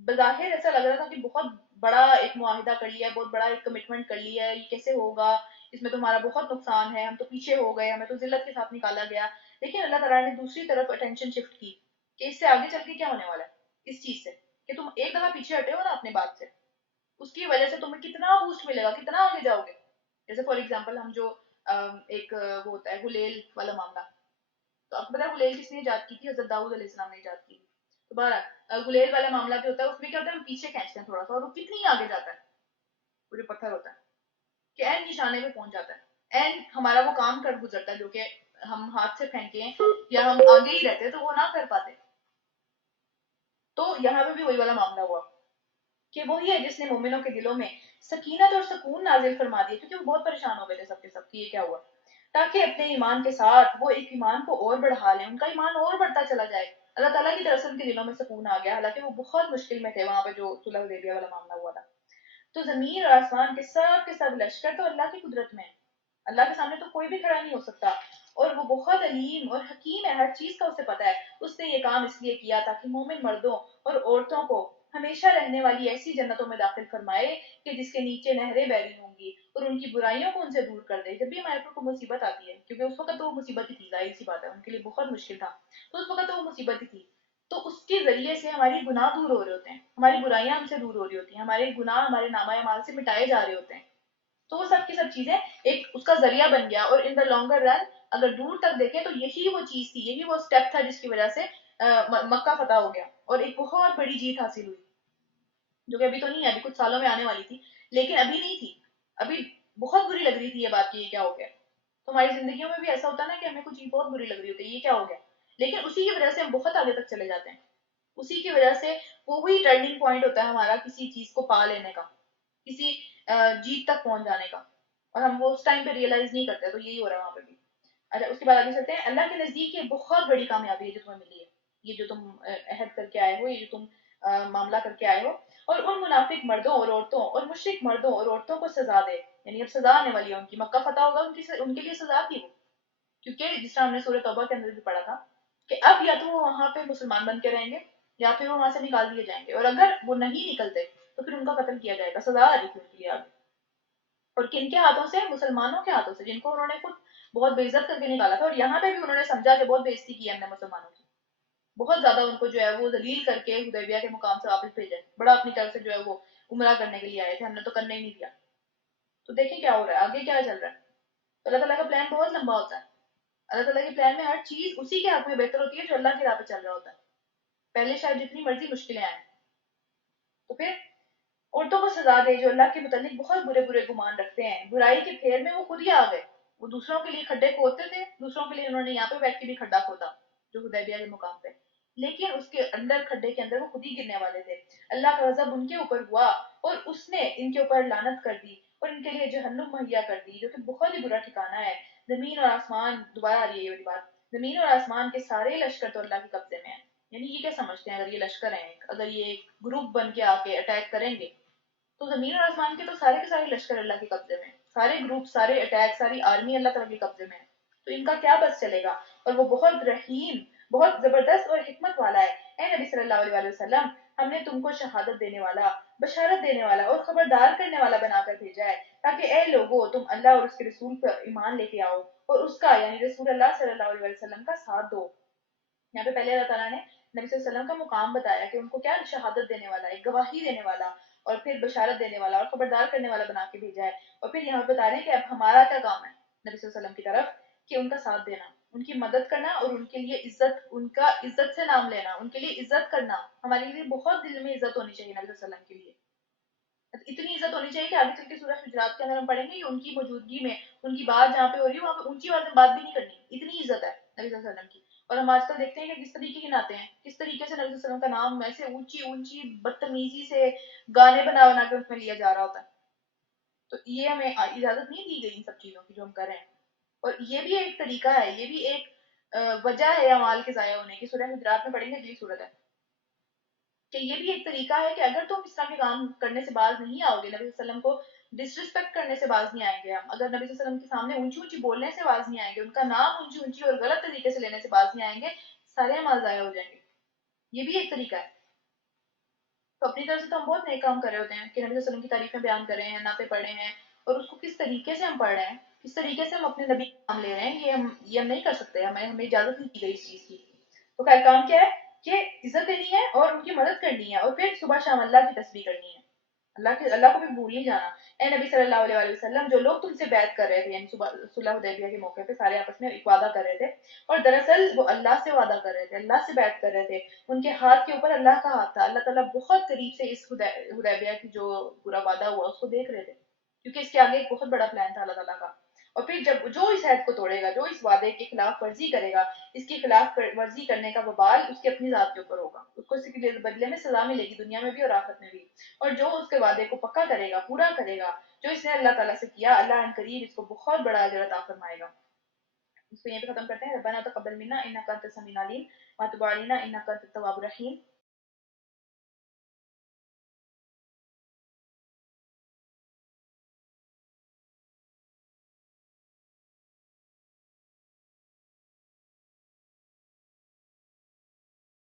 بظاہر ایسا لگ رہا تھا کہ بہت بڑا ایک معاہدہ کر لیا ہے، بہت بڑا ایک کمٹمنٹ کر لیا ہے، یہ کیسے ہوگا، اس میں تمہارا بہت نقصان ہے، ہم تو پیچھے ہو گئے، ہمیں تو ذلت کے ساتھ نکالا گیا. لیکن اللہ تعالیٰ نے دوسری طرف اٹینشن شفٹ کی کہ اس سے آگے چل کے کیا ہونے والا ہے، اس چیز سے کہ تم ایک دفعہ پیچھے ہٹے ہو نا اپنے بات سے، اس کی وجہ سے تمہیں کتنا بوسٹ ملے گا، کتنا آگے جاؤ گے. جیسے فار ایگزامپل ہم جو ایک وہ ہوتا ہے غلیل والا معاملہ، تو آپ کو پتا ہے غلیل کس نے ایجاد کی تھی؟ حضرت داؤد علیہ السلام نے ایجاد کی. دوبارہ غلیل والا معاملہ جو ہوتا ہے اس میں کیا ہوتا ہے، ہم پیچھے کھینچتے ہیں تھوڑا سا اور وہ کتنی آگے جاتا ہے. وہ جو پتھر ہوتا ہے کہ این نشانے پہ پہنچ جاتا ہے، این ہمارا وہ کام کر گزرتا ہے جو کہ ہم ہاتھ سے پھینکے یا ہم آگے ہی رہتے تو وہ نہ کر پاتے. تو یہاں پہ بھی وہی والا معاملہ ہوا کہ وہی ہے جس نے مومنوں کے دلوں میں سکینت اور سکون نازل فرما دیا، کیونکہ وہ بہت پریشان ہو گئے تھے سب کے سب کہ یہ کیا ہوا، تاکہ اپنے ایمان کے ساتھ وہ ایک ایمان کو اور بڑھا لیں، ان کا ایمان اور بڑھتا چلا جائے. اللہ تعالیٰ کی طرف سے ان کے دلوں میں سکون آ گیا، حالانکہ وہ بہت مشکل میں تھے وہاں پہ جو صلح حدیبیہ والا معاملہ ہوا تھا. تو زمین اور آسمان کے سب لشکر تو اللہ کی قدرت میں ہے، اللہ کے سامنے تو کوئی بھی کھڑا نہیں ہو سکتا، اور وہ بہت علیم اور حکیم ہے، ہر چیز کا اسے پتہ ہے. اس نے یہ کام اس لیے کیا تاکہ مومن مردوں اور عورتوں کو ہمیشہ رہنے والی ایسی جنتوں میں داخل فرمائے کہ جس کے نیچے نہریں بہری ہوں گی، اور ان کی برائیوں کو ان سے دور کر دے. جب بھی ہمارے اوپر کوئی مصیبت آتی ہے، کیونکہ اس وقت تو وہ مصیبت ہی تھی، ظاہر سی بات ہے ان کے لیے بہت مشکل تھا، تو اس وقت تو وہ مصیبت ہی تھی، تو اس کے ذریعے سے ہماری گناہ دور ہو رہے ہوتے ہیں، ہماری برائیاں ہم سے دور ہو رہی ہوتی ہیں، ہمارے گناہ ہمارے نامہ اعمال سے مٹائے جا رہے ہوتے ہیں. تو وہ سب کی سب چیزیں ایک اس کا ذریعہ بن گیا، اور ان دا لانگر رن اگر دور تک دیکھیں تو یہی وہ چیز تھی، یہی وہ سٹیپ تھا جس کی وجہ سے مکہ فتح ہو گیا اور ایک بہت بڑی جیت حاصل ہوئی، جو کہ ابھی تو نہیں ہے، ابھی کچھ سالوں میں آنے والی تھی، لیکن ابھی نہیں تھی. ابھی بہت بری لگ رہی تھی یہ بات کہ یہ کیا ہو گیا. تو ہماری زندگیوں میں بھی ایسا ہوتا ہے نا کہ ہمیں کچھ چیز بہت بری لگ رہی ہوتی ہے، یہ کیا ہو گیا، لیکن اسی کی وجہ سے ہم بہت آگے تک چلے جاتے ہیں. اسی کی وجہ سے وہی ٹرننگ پوائنٹ ہوتا ہے ہمارا کسی چیز کو پا لینے کا، کسی جیت تک پہنچ جانے کا، اور ہم وہ اس ٹائم پہ ریئلائز نہیں کرتے. تو یہی ہو رہا ہے وہاں پہ بھی. اچھا، اس کے بعد آگے چلتے ہیں. اللہ کے نزدیک یہ بہت بڑی کامیابی ہے جو تمہیں ملی ہے، یہ جو تم عہد کر کے آئے ہو، یہ جو تم معاملہ کر کے آئے ہو. اور ان منافق مردوں اور عورتوں اور مشرک مردوں اور عورتوں کو سزا دے، یعنی اب سزا آنے والی ہے ان کی، مکہ فتح ہوگا ان کے لیے سزا تھی وہ، کیونکہ جس طرح ہم نے سورہ توبہ کے اندر بھی پڑھا تھا کہ اب یا تو وہ وہاں پہ مسلمان بن کے رہیں گے یا پھر وہ وہاں سے نکال دیے جائیں گے، اور اگر وہ نہیں نکلتے تو پھر ان کا قتل کیا جائے گا. سزا آ رہی تھی ان کے لیے آگے. اور کن کے ہاتھوں سے؟ مسلمانوں کے ہاتھوں سے، جن کو انہوں نے خود بہت بے عزت کر کے نکالا تھا. اور یہاں پہ بھی انہوں نے سمجھا کہ بہت بے عزتی کی ہم نے مسلمانوں کی، بہت زیادہ ان کو جو ہے وہ ذلیل کر کے حدیبیہ کے مقام سے واپس بھیجا، بڑا اپنی طرف سے جو ہے وہ عمرہ کرنے کے لیے آئے تھے، ہم نے تو کرنے ہی نہیں دیا. تو دیکھیں کیا ہو رہا ہے آگے، کیا چل رہا ہے. تو اللہ تعالیٰ کا پلان بہت لمبا ہوتا ہے. اللہ تعالیٰ کے پلان میں ہر چیز اسی کے حق میں بہتر ہوتی ہے جو اللہ کی راہ پہ چل رہا ہوتا ہے. پہلے شاید جتنی مرضی مشکلیں آئیں. تو پھر عورتوں کو سزا دے جو اللہ کے متعلق بہت برے برے گمان رکھتے ہیں، برائی کے پھیر میں وہ خود ہی آ گئے. وہ دوسروں کے لیے کھڈے کھودتے تھے، دوسروں کے لیے انہوں نے یہاں پہ بیٹھ کے بھی کھڈا کھودا جو حدیبیہ کے مقام پہ، لیکن اس کے اندر کھڈے کے اندر وہ خود ہی گرنے والے تھے. اللہ کا غضب ان کے اوپر ہوا اور اس نے ان کے اوپر لعنت کر دی اور ان کے لیے جہنم مہیا کر دی جو کہ بہت ہی برا ٹھکانہ ہے. زمین اور آسمان، دوبارہ آ رہی ہے یہ والی بات، زمین اور آسمان کے سارے لشکر تو اللہ کے قبضے میں ہیں. یعنی یہ کیا سمجھتے ہیں اگر یہ لشکر ہیں، اگر یہ گروپ بن کے آ کے اٹیک کریں گے تو زمین اور آسمان کے تو سارے لشکر اللہ کے قبضے میں ہیں، سارے گروپ، سارے اٹیک، ساری آرمی اللہ تعالیٰ کے قبضے میں ہے، تو ان کا کیا بس چلے گا؟ اور وہ بہت رحیم، بہت زبردست اور حکمت والا ہے۔ اے نبی صلی اللہ علیہ وسلم، ہم نے تم کو شہادت دینے والا، بشارت دینے والا اور خبردار کرنے والا بنا کر بھیجا ہے، تاکہ اے لوگو تم اللہ اور اس کے رسول پر ایمان لے کے آؤ اور اس کا یعنی رسول اللہ صلی اللہ علیہ وسلم کا ساتھ دو۔ یہاں پہ پہلے اللہ تعالیٰ نے نبی صلی اللہ علیہ وسلم کا مقام بتایا کہ ان کو کیا شہادت دینے والا ہے، گواہی دینے والا اور پھر بشارت دینے والا اور خبردار کرنے والا بنا کے بھیجا ہے، اور پھر یہاں پہ بتا رہے ہیں کہ اب ہمارا کیا کام ہے نبی صلی اللہ علیہ وسلم کی طرف، کہ ان کا ساتھ دینا، ان کی مدد کرنا اور ان کے لیے عزت، ان کا عزت سے نام لینا، ان کے لیے عزت کرنا۔ ہمارے لیے بہت دل میں عزت ہونی چاہیے نبی صلی اللہ علیہ وسلم کے لیے، اتنی عزت ہونی چاہیے کہ آگے چل کے سورہ حجرات کے اندر ہم پڑھیں گے کہ ان کی موجودگی میں ان کی بات جہاں پہ ہو رہی ہے وہاں پہ اونچی آواز میں بات بھی نہیں کرنی، اتنی عزت ہے نبی صلی اللہ علیہ وسلم کی۔ اور ہم آج کل دیکھتے ہیں کہ کس طریقے کے ناطے ہیں، کس طریقے سے نبی صلی اللہ علیہ وسلم کا نام ایسے اونچی اونچی بدتمیزی سے گانے بنا بنا کے اس میں لیا جا رہا ہوتا ہے۔ تو یہ ہمیں اجازت نہیں دی گئی ان سب چیزوں کی جو ہم کر رہے ہیں، اور یہ بھی ایک طریقہ ہے، یہ بھی ایک وجہ ہے اعمال کے ضائع ہونے کی۔ سورہ حجرات میں پڑھیں گے، اگلی سورت ہے، کہ یہ بھی ایک طریقہ ہے کہ اگر تم اس طرح کے کام کرنے سے باز نہیں آؤ گے، نبی صلی اللہ علیہ وسلم کو ڈسرسپیکٹ کرنے سے باز نہیں آئیں گے ہم، اگر نبی صلی اللہ علیہ وسلم کے سامنے اونچی اونچی بولنے سے باز نہیں آئیں گے، ان کا نام اونچی اونچی اور غلط طریقے سے لینے سے باز نہیں آئیں گے، سارے اعمال ضائع ہو جائیں گے۔ یہ بھی ایک طریقہ ہے۔ تو اپنی طرف سے تو ہم بہت نیک کام کر رہے ہوتے ہیں کہ نبی صلی اللہ علیہ وسلم کی تعریفیں بیان کر رہے ہیں، نعتیں پڑھ رہے ہیں، اور اس کو کس طریقے سے ہم پڑھ رہے ہیں، کس طریقے سے ہم اپنے نبی کا نام لے رہے ہیں، یہ ہم نہیں کر سکتے، ہمیں اجازت نہیں دی گئی اس چیز کی۔ تو کا کام کیا ہے کہ عزت دینی ہے اور ان کی مدد کرنی ہے، اور پھر صبح شام اللہ کی تسبیح کرنی ہے، اللہ کو بھی بھول نہیں جانا۔ اے نبی صلی اللہ علیہ وسلم، جو لوگ تم سے بیعت کر رہے تھے، یعنی صلح حدیبیہ کے موقع پہ سارے آپس میں ایک وعدہ کر رہے تھے، اور دراصل وہ اللہ سے وعدہ کر رہے تھے، اللہ سے بیعت کر رہے تھے، ان کے ہاتھ کے اوپر اللہ کا ہاتھ تھا، اللہ تعالیٰ بہت قریب سے اس حدیبیہ کی جو پورا وعدہ ہوا اس کو دیکھ رہے تھے، کیونکہ اس کے آگے ایک بہت بڑا پلان تھا اللہ تعالیٰ کا۔ اور پھر جب جو اس عہد کو توڑے گا، جو اس وعدے کی خلاف ورزی کرے گا، اس کی خلاف ورزی کرنے کا وبال اس کی اپنی ذات کے اوپر ہوگا، اس کو اس کے بدلے میں سزا ملے گی، دنیا میں بھی اور آخرت میں بھی۔ اور جو اس کے وعدے کو پکا کرے گا، پورا کرے گا، جو اس نے اللہ تعالیٰ سے کیا، اللہ ان قریب اس کو بہت بڑا اجر عطا فرمائے گا۔ اس کو یہیں پہ ختم کرتے ہیں۔ ربنا تقبل منا انک انت السمیع العلیم وتب علینا انک انت التواب الرحیم۔